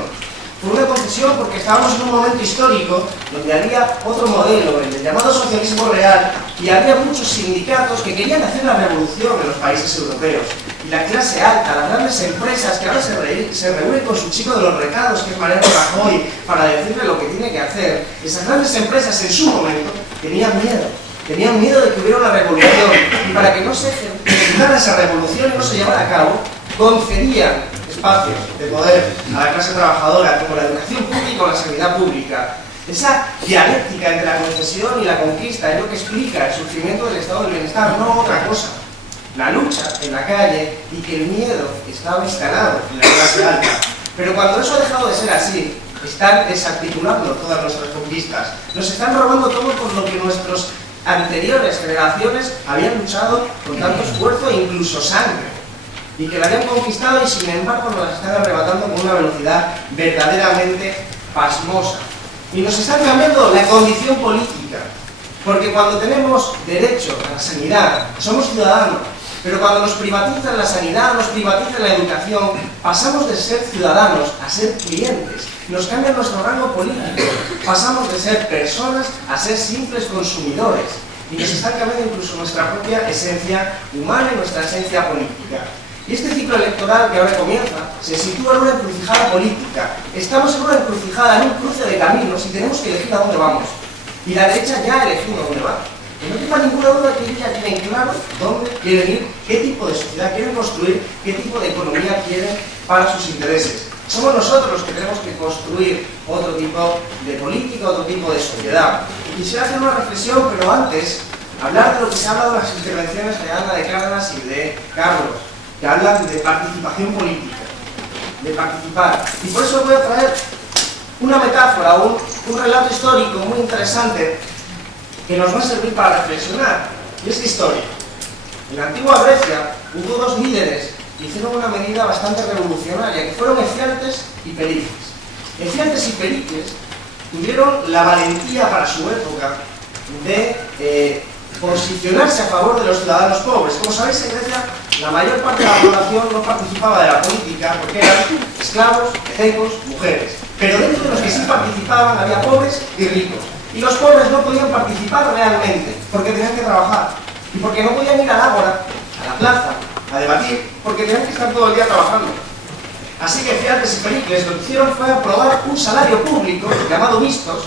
Fue una concesión porque estábamos en un momento histórico donde había otro modelo, el llamado socialismo real, y había muchos sindicatos que querían hacer la revolución en los países europeos. Y la clase alta, las grandes empresas que ahora se reúnen con su chico de los recados, que es Mariano Rajoy, para decirle lo que tiene que hacer, esas grandes empresas en su momento tenían miedo de que hubiera una revolución, y para que no se ejecutara esa revolución y no se llevara a cabo, concedían espacios de poder a la clase trabajadora, como la educación pública o la sanidad pública. Esa dialéctica entre la concesión y la conquista es lo que explica el sufrimiento del estado del bienestar, no otra cosa. La lucha en la calle y que el miedo estaba instalado en la clase alta. Pero cuando eso ha dejado de ser así, están desarticulando todas nuestras conquistas. Nos están robando todo por lo que nuestras anteriores generaciones habían luchado con tanto esfuerzo e incluso sangre. Y que la habían conquistado y sin embargo nos las están arrebatando con una velocidad verdaderamente pasmosa. Y nos están cambiando la condición política, porque cuando tenemos derecho a la sanidad, somos ciudadanos, pero cuando nos privatizan la sanidad, nos privatizan la educación, pasamos de ser ciudadanos a ser clientes, nos cambian nuestro rango político, pasamos de ser personas a ser simples consumidores, y nos están cambiando incluso nuestra propia esencia humana y nuestra esencia política. Y este ciclo electoral que ahora comienza se sitúa en una encrucijada política. Estamos en una encrucijada, en un cruce de caminos y tenemos que elegir a dónde vamos. Y la derecha ya ha elegido a dónde va. Que no tenga ninguna duda que ellos ya tienen claro dónde quieren ir, qué tipo de sociedad quieren construir, qué tipo de economía quieren para sus intereses. Somos nosotros los que tenemos que construir otro tipo de política, otro tipo de sociedad. Y quisiera hacer una reflexión, pero antes, hablar de lo que se ha hablado en las intervenciones de Ana de Cárdenas y de Carlos, que hablan de participación política, de participar. Y por eso voy a traer una metáfora, un relato histórico muy interesante que nos va a servir para reflexionar. Y es historia. En la antigua Grecia hubo dos líderes que hicieron una medida bastante revolucionaria, que fueron Efialtes y Pericles. Efialtes y Pericles tuvieron la valentía para su época de posicionarse a favor de los ciudadanos pobres. Como sabéis, en Grecia la mayor parte de la población no participaba de la política porque eran esclavos, cegos, mujeres. Pero dentro de los que sí participaban había pobres y ricos. Y los pobres no podían participar realmente porque tenían que trabajar. Y porque no podían ir al ágora, a la plaza, a debatir, porque tenían que estar todo el día trabajando. Así que Efialtes y Pericles lo que hicieron fue aprobar un salario público llamado mistos,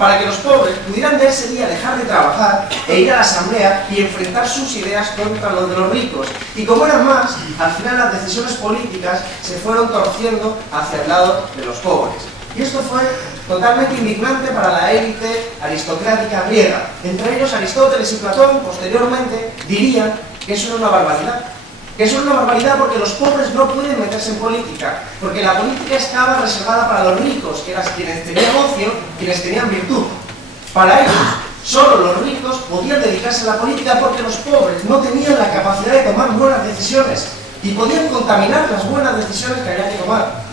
para que los pobres pudieran de ese día dejar de trabajar e ir a la asamblea y enfrentar sus ideas contra los de los ricos. Y como eran más, al final las decisiones políticas se fueron torciendo hacia el lado de los pobres. Y esto fue totalmente indignante para la élite aristocrática griega. Entre ellos Aristóteles y Platón, posteriormente, dirían que eso era una barbaridad. Que eso era una barbaridad porque los pobres no pueden meterse en política, porque la política estaba reservada para los ricos, que eran quienes tenían ocio, quienes tenían virtud. Para ellos, solo los ricos podían dedicarse a la política porque los pobres no tenían la capacidad de tomar buenas decisiones y podían contaminar las buenas decisiones que había que tomar.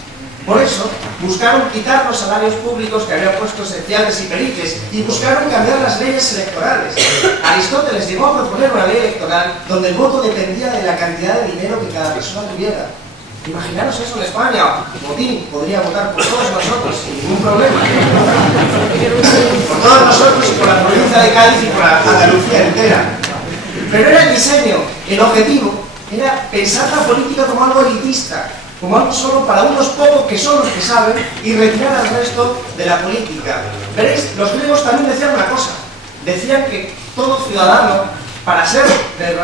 Por eso, buscaron quitar los salarios públicos que habían puesto esenciales y pericles y buscaron cambiar las leyes electorales. Aristóteles llegó a proponer una ley electoral donde el voto dependía de la cantidad de dinero que cada persona tuviera. Imaginaros eso en España. Botín podría votar por todos nosotros sin ningún problema. Por todos nosotros y por la provincia de Cádiz y por la Andalucía entera. Pero era el diseño, el objetivo, era pensar la política como algo elitista, como algo solo para unos pocos que son los que saben y retirar al resto de la política. Veréis, los griegos también decían una cosa. Decían que todo ciudadano, para ser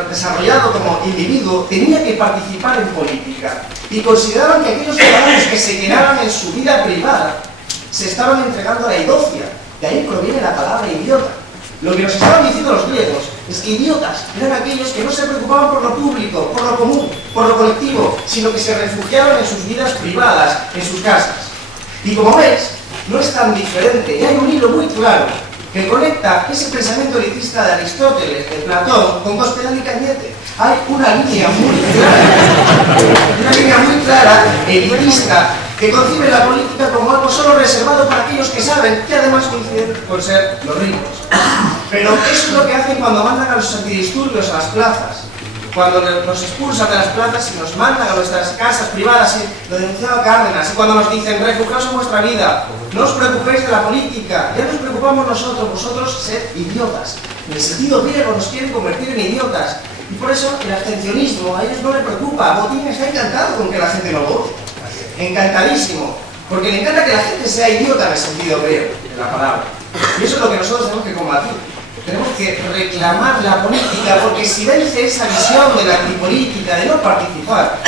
desarrollado como individuo, tenía que participar en política. Y consideraban que aquellos ciudadanos que se quedaban en su vida privada se estaban entregando a la idocia. De ahí proviene la palabra idiota. Lo que nos estaban diciendo los griegos es que idiotas eran aquellos que no se preocupaban por lo público, por lo común, por lo colectivo, sino que se refugiaban en sus vidas privadas, en sus casas. Y como ves, no es tan diferente, y hay un hilo muy claro que conecta ese pensamiento elitista de Aristóteles, de Platón, con Cospedal y Cañete. Hay una línea muy clara, elitista, que concibe la política como algo solo reservado para aquellos que saben, que además coinciden con ser los ricos. Pero eso es lo que hacen cuando mandan a los antidisturbios a las plazas, cuando nos expulsan de las plazas y nos mandan a nuestras casas privadas, y lo denunciaba Cárdenas, y cuando nos dicen, refugiaos en vuestra vida, no os preocupéis de la política, ya nos preocupamos nosotros, vosotros sed idiotas. En el sentido griego nos quieren convertir en idiotas, y por eso el abstencionismo a ellos no les preocupa. Botín está encantado con que la gente no vote, encantadísimo, porque le encanta que la gente sea idiota en el sentido griego de la palabra. Y eso es lo que nosotros tenemos que combatir. Tenemos que reclamar la política, porque si vence esa visión de la antipolítica, de no participar,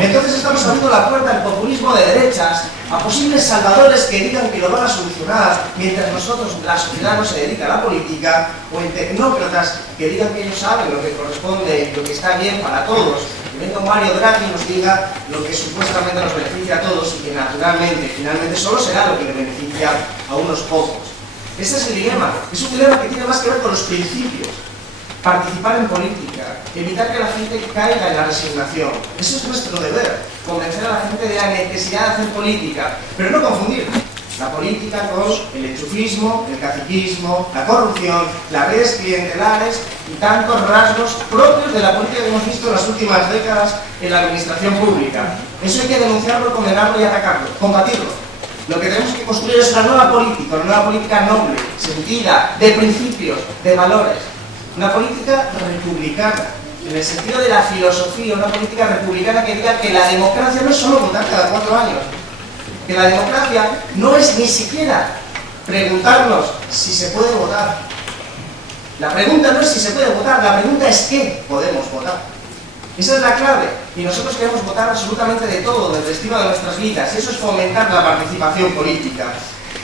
entonces estamos abriendo la puerta al populismo de derechas, a posibles salvadores que digan que lo van a solucionar, mientras nosotros, la sociedad, no se dedica a la política, o en tecnócratas que digan que ellos saben lo que corresponde y lo que está bien para todos. Que venga Mario Draghi y nos diga lo que supuestamente nos beneficia a todos y que naturalmente, finalmente, solo será lo que le beneficia a unos pocos. Ese es el dilema. Es un dilema que tiene más que ver con los principios. Participar en política, evitar que la gente caiga en la resignación. Eso es nuestro deber, convencer a la gente de la necesidad de hacer política, pero no confundir la política con el enchufismo, el caciquismo, la corrupción, las redes clientelares y tantos rasgos propios de la política que hemos visto en las últimas décadas en la administración pública. Eso hay que denunciarlo, condenarlo y atacarlo, combatirlo. Lo que tenemos que construir es una nueva política noble, sentida, de principios, de valores. Una política republicana, en el sentido de la filosofía, una política republicana que diga que la democracia no es solo votar cada 4 años, que la democracia no es ni siquiera preguntarnos si se puede votar. La pregunta no es si se puede votar, la pregunta es qué podemos votar. Esa es la clave, y nosotros queremos votar absolutamente de todo, del destino de nuestras vidas, y eso es fomentar la participación política.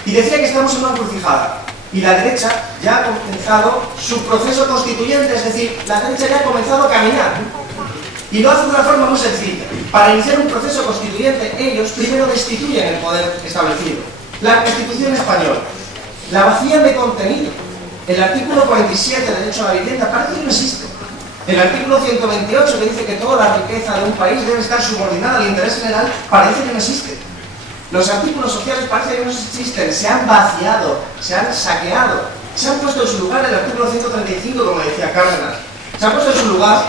Y decía que estamos en una encrucijada, y la derecha ya ha comenzado su proceso constituyente, es decir, la derecha ya ha comenzado a caminar, y lo hace de una forma muy sencilla. Para iniciar un proceso constituyente, ellos primero destituyen el poder establecido. La Constitución española la vacían de contenido. El artículo 47, derecho a la vivienda, parece que no existe. El artículo 128, que dice que toda la riqueza de un país debe estar subordinada al interés general, parece que no existe. Los artículos sociales parece que no existen, se han vaciado, se han saqueado, se han puesto en su lugar el artículo 135, como decía Cárdenas. Se ha puesto en su lugar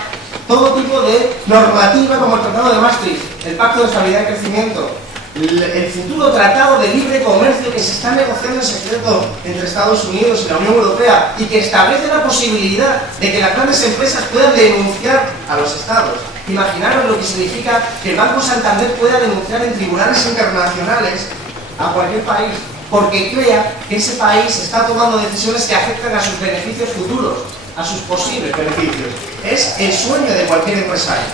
todo tipo de normativa como el Tratado de Maastricht, el Pacto de Estabilidad y Crecimiento, el futuro Tratado de Libre Comercio que se está negociando en secreto entre Estados Unidos y la Unión Europea y que establece la posibilidad de que las grandes empresas puedan denunciar a los Estados. Imaginaros lo que significa que el Banco Santander pueda denunciar en tribunales internacionales a cualquier país porque crea que ese país está tomando decisiones que afectan a sus beneficios futuros, a sus posibles beneficios. Es el sueño de cualquier empresario.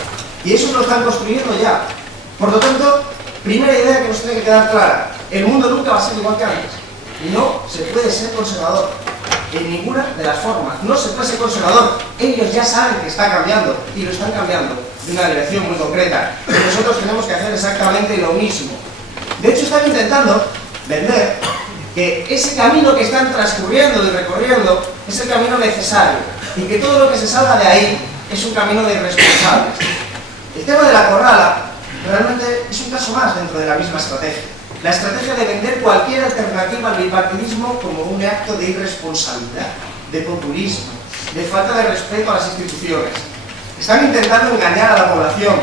Y eso lo están construyendo ya. Por lo tanto, primera idea que nos tiene que quedar clara: el mundo nunca va a ser igual que antes. No se puede ser conservador en ninguna de las formas. No se puede ser conservador. Ellos ya saben que está cambiando y lo están cambiando de una dirección muy concreta. Y nosotros tenemos que hacer exactamente lo mismo. De hecho, están intentando vender que ese camino que están transcurriendo y recorriendo es el camino necesario y que todo lo que se salga de ahí es un camino de irresponsables. El tema de la corrala realmente es un caso más dentro de la misma estrategia. La estrategia de vender cualquier alternativa al bipartidismo como un acto de irresponsabilidad, de populismo, de falta de respeto a las instituciones. Están intentando engañar a la población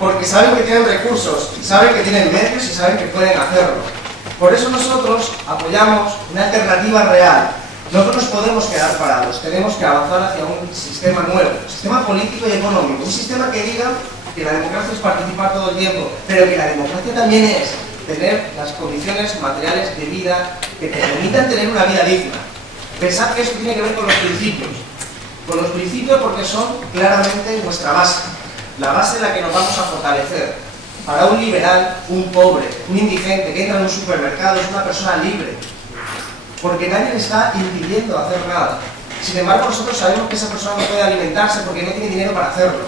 porque saben que tienen recursos, saben que tienen medios y saben que pueden hacerlo. Por eso nosotros apoyamos una alternativa real. No nos podemos quedar parados, tenemos que avanzar hacia un sistema nuevo, un sistema político y económico, un sistema que diga que la democracia es participar todo el tiempo, pero que la democracia también es tener las condiciones materiales de vida que te permitan tener una vida digna. Pensad que esto tiene que ver con los principios porque son claramente nuestra base, la base en la que nos vamos a fortalecer. Para un liberal, un pobre, un indigente que entra en un supermercado es una persona libre, porque nadie le está impidiendo hacer nada. Sin embargo, nosotros sabemos que esa persona no puede alimentarse porque no tiene dinero para hacerlo.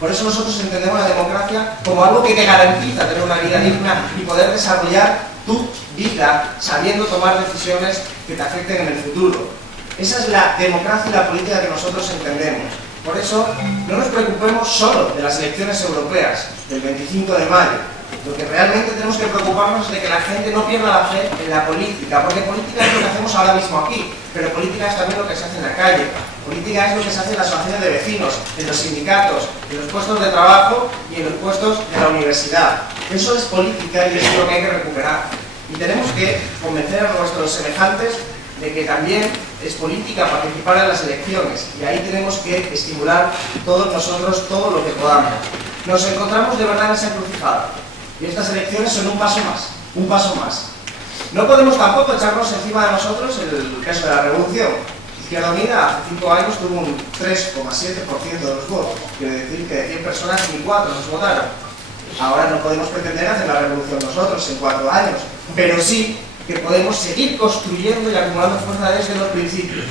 Por eso nosotros entendemos la democracia como algo que te garantiza tener una vida digna y poder desarrollar tu vida sabiendo tomar decisiones que te afecten en el futuro. Esa es la democracia y la política que nosotros entendemos. Por eso, no nos preocupemos solo de las elecciones europeas del 25 de mayo. Lo que realmente tenemos que preocuparnos es de que la gente no pierda la fe en la política, porque política es lo que hacemos ahora mismo aquí, pero política es también lo que se hace en la calle. Política es lo que se hace en las asociaciones de vecinos, en los sindicatos, en los puestos de trabajo y en los puestos de la universidad. Eso es política y eso es lo que hay que recuperar. Y tenemos que convencer a nuestros semejantes de que también es política participar en las elecciones, y ahí tenemos que estimular todos nosotros todo lo que podamos. Nos encontramos de verdad en esa encrucijada, y estas elecciones son un paso más. No podemos tampoco echarnos encima de nosotros el caso de la revolución. Izquierda Unida hace 5 años tuvo un 3,7% de los votos, quiere decir que de 100 personas ni 4 nos votaron. Ahora no podemos pretender hacer la revolución nosotros en 4 años, pero sí que podemos seguir construyendo y acumulando fuerza desde los principios.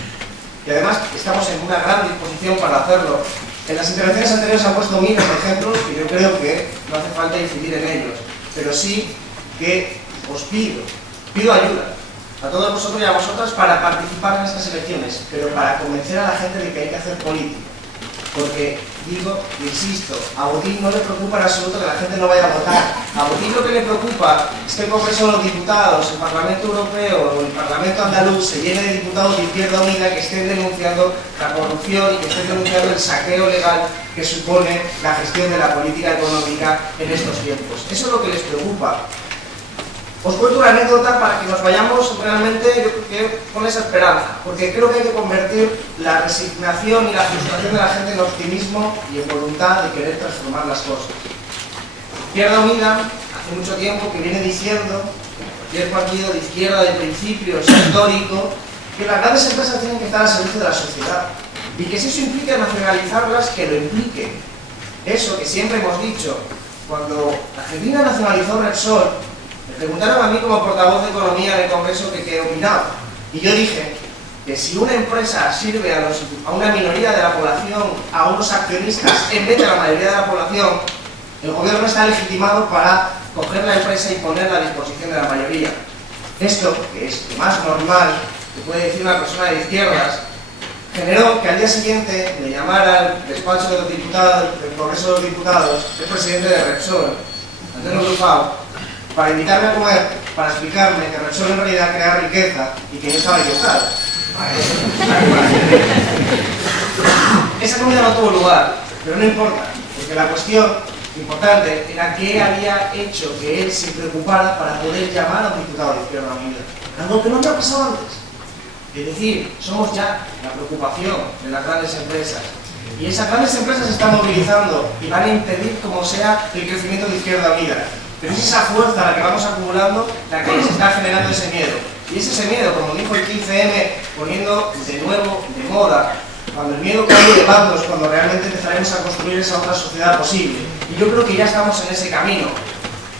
Y además estamos en una gran disposición para hacerlo. En las intervenciones anteriores han puesto miles de ejemplos y yo creo que no hace falta incidir en ellos, pero sí que os pido ayuda a todos vosotros y a vosotras para participar en estas elecciones, pero para convencer a la gente de que hay que hacer política. Porque, digo, insisto, a Botín no le preocupa en absoluto que la gente no vaya a votar. A Botín lo que le preocupa es que el Congreso de los Diputados, el Parlamento Europeo o el Parlamento Andaluz se llene de diputados de Izquierda Unida que estén denunciando la corrupción y que estén denunciando el saqueo legal que supone la gestión de la política económica en estos tiempos. Eso es lo que les preocupa. Os cuento una anécdota para que nos vayamos realmente, yo creo que con esa esperanza, porque creo que hay que convertir la resignación y la frustración de la gente en optimismo y en voluntad de querer transformar las cosas. Izquierda Unida hace mucho tiempo que viene diciendo, cualquier partido de izquierda de principio es histórico, que las grandes empresas tienen que estar al servicio de la sociedad y que si eso implica nacionalizarlas, que lo implique. Eso que siempre hemos dicho, cuando Argentina nacionalizó Repsol, me preguntaron a mí como portavoz de Economía en el Congreso que qué opinaba. Y yo dije que si una empresa sirve a una minoría de la población, a unos accionistas, en vez de a la mayoría de la población, el gobierno está legitimado para coger la empresa y ponerla a disposición de la mayoría. Esto, que es lo más normal que puede decir una persona de izquierdas, generó que al día siguiente me llamara el despacho de los diputados, del Congreso de los Diputados, el presidente de Repsol, Antonio Rufao, para invitarme a comer, para explicarme que Repsol en realidad crea riqueza y que yo estaba equivocado. Esa comida no tuvo lugar, pero no importa, porque la cuestión importante era qué había hecho que él se preocupara para poder llamar a un diputado de Izquierda Unida. Algo que no había pasado antes. Es decir, somos ya la preocupación de las grandes empresas. Y esas grandes empresas se están movilizando y van a impedir como sea el crecimiento de Izquierda Unida. Pero es esa fuerza la que vamos acumulando la que les está generando ese miedo. Y es ese miedo, como dijo el 15M, poniendo de nuevo de moda, cuando el miedo cambie de bandos, cuando realmente empezaremos a construir esa otra sociedad posible. Y yo creo que ya estamos en ese camino.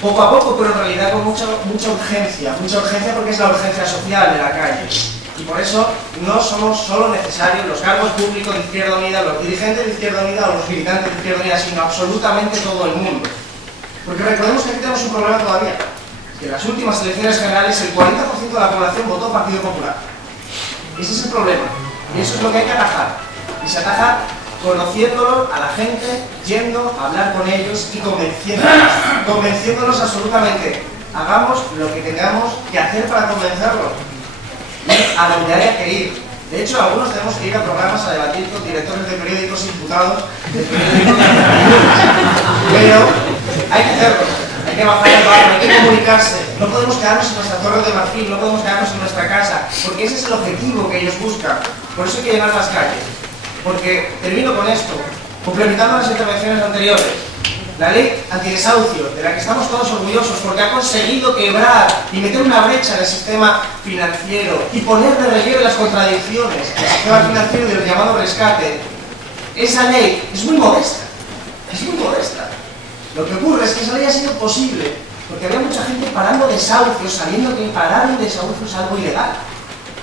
Poco a poco, pero en realidad con mucha urgencia porque es la urgencia social de la calle. Y por eso no somos solo necesarios los cargos públicos de Izquierda Unida, los dirigentes de Izquierda Unida o los militantes de Izquierda Unida, sino absolutamente todo el mundo. Porque recordemos que aquí tenemos un problema todavía, que en las últimas elecciones generales el 40% de la población votó Partido Popular. Ese es el problema, y eso es lo que hay que atajar. Y se ataja conociéndolo a la gente, yendo a hablar con ellos y convenciéndolos absolutamente. Hagamos lo que tengamos que hacer para convencerlos. Ir a donde haya que ir. De hecho, algunos tenemos que ir a programas a debatir con directores de periódicos, imputados de periódicos. Pero hay que hacerlo. Hay que bajar el barro, hay que comunicarse. No podemos quedarnos en nuestra torre de marfil, no podemos quedarnos en nuestra casa, porque ese es el objetivo que ellos buscan. Por eso hay que llenar las calles. Porque, termino con esto, complementando las intervenciones anteriores, la ley antidesahucio, de la que estamos todos orgullosos porque ha conseguido quebrar y meter una brecha en el sistema financiero y poner de relieve las contradicciones del sistema financiero y del llamado rescate, esa ley es muy modesta, es muy modesta. Lo que ocurre es que esa ley ha sido posible porque había mucha gente parando desahucios, sabiendo que parar un desahucio es algo ilegal.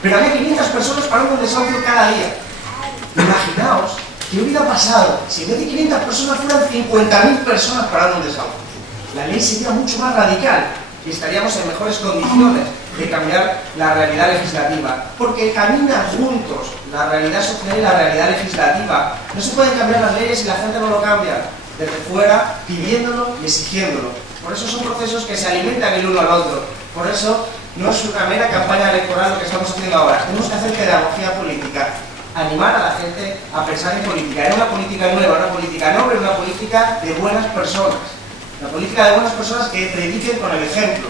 Pero había 500 personas parando un desahucio cada día. Imaginaos ¿qué hubiera pasado si en vez de 500 personas fueran 50.000 personas parando un desahucio? La ley sería mucho más radical y estaríamos en mejores condiciones de cambiar la realidad legislativa. Porque caminan juntos la realidad social y la realidad legislativa. No se pueden cambiar las leyes si la gente no lo cambia. Desde fuera, pidiéndolo y exigiéndolo. Por eso son procesos que se alimentan el uno al otro. Por eso no es una mera campaña electoral lo que estamos haciendo ahora. Tenemos que hacer pedagogía política. Animar a la gente a pensar en política. Era una política nueva, una política noble, una política de buenas personas. Una política de buenas personas que prediquen con el ejemplo.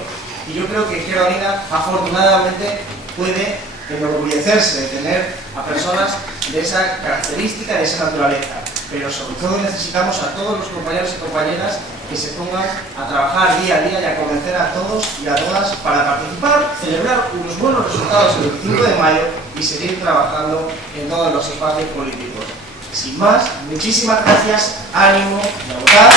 Y yo creo que Izquierda Unida, afortunadamente, puede enorgullecerse de tener a personas de esa característica, de esa naturaleza. Pero sobre todo necesitamos a todos los compañeros y compañeras que se pongan a trabajar día a día y a convencer a todos y a todas para participar, celebrar unos buenos resultados el 25 de mayo y seguir trabajando en todos los espacios políticos. Sin más, muchísimas gracias, ánimo y a votar.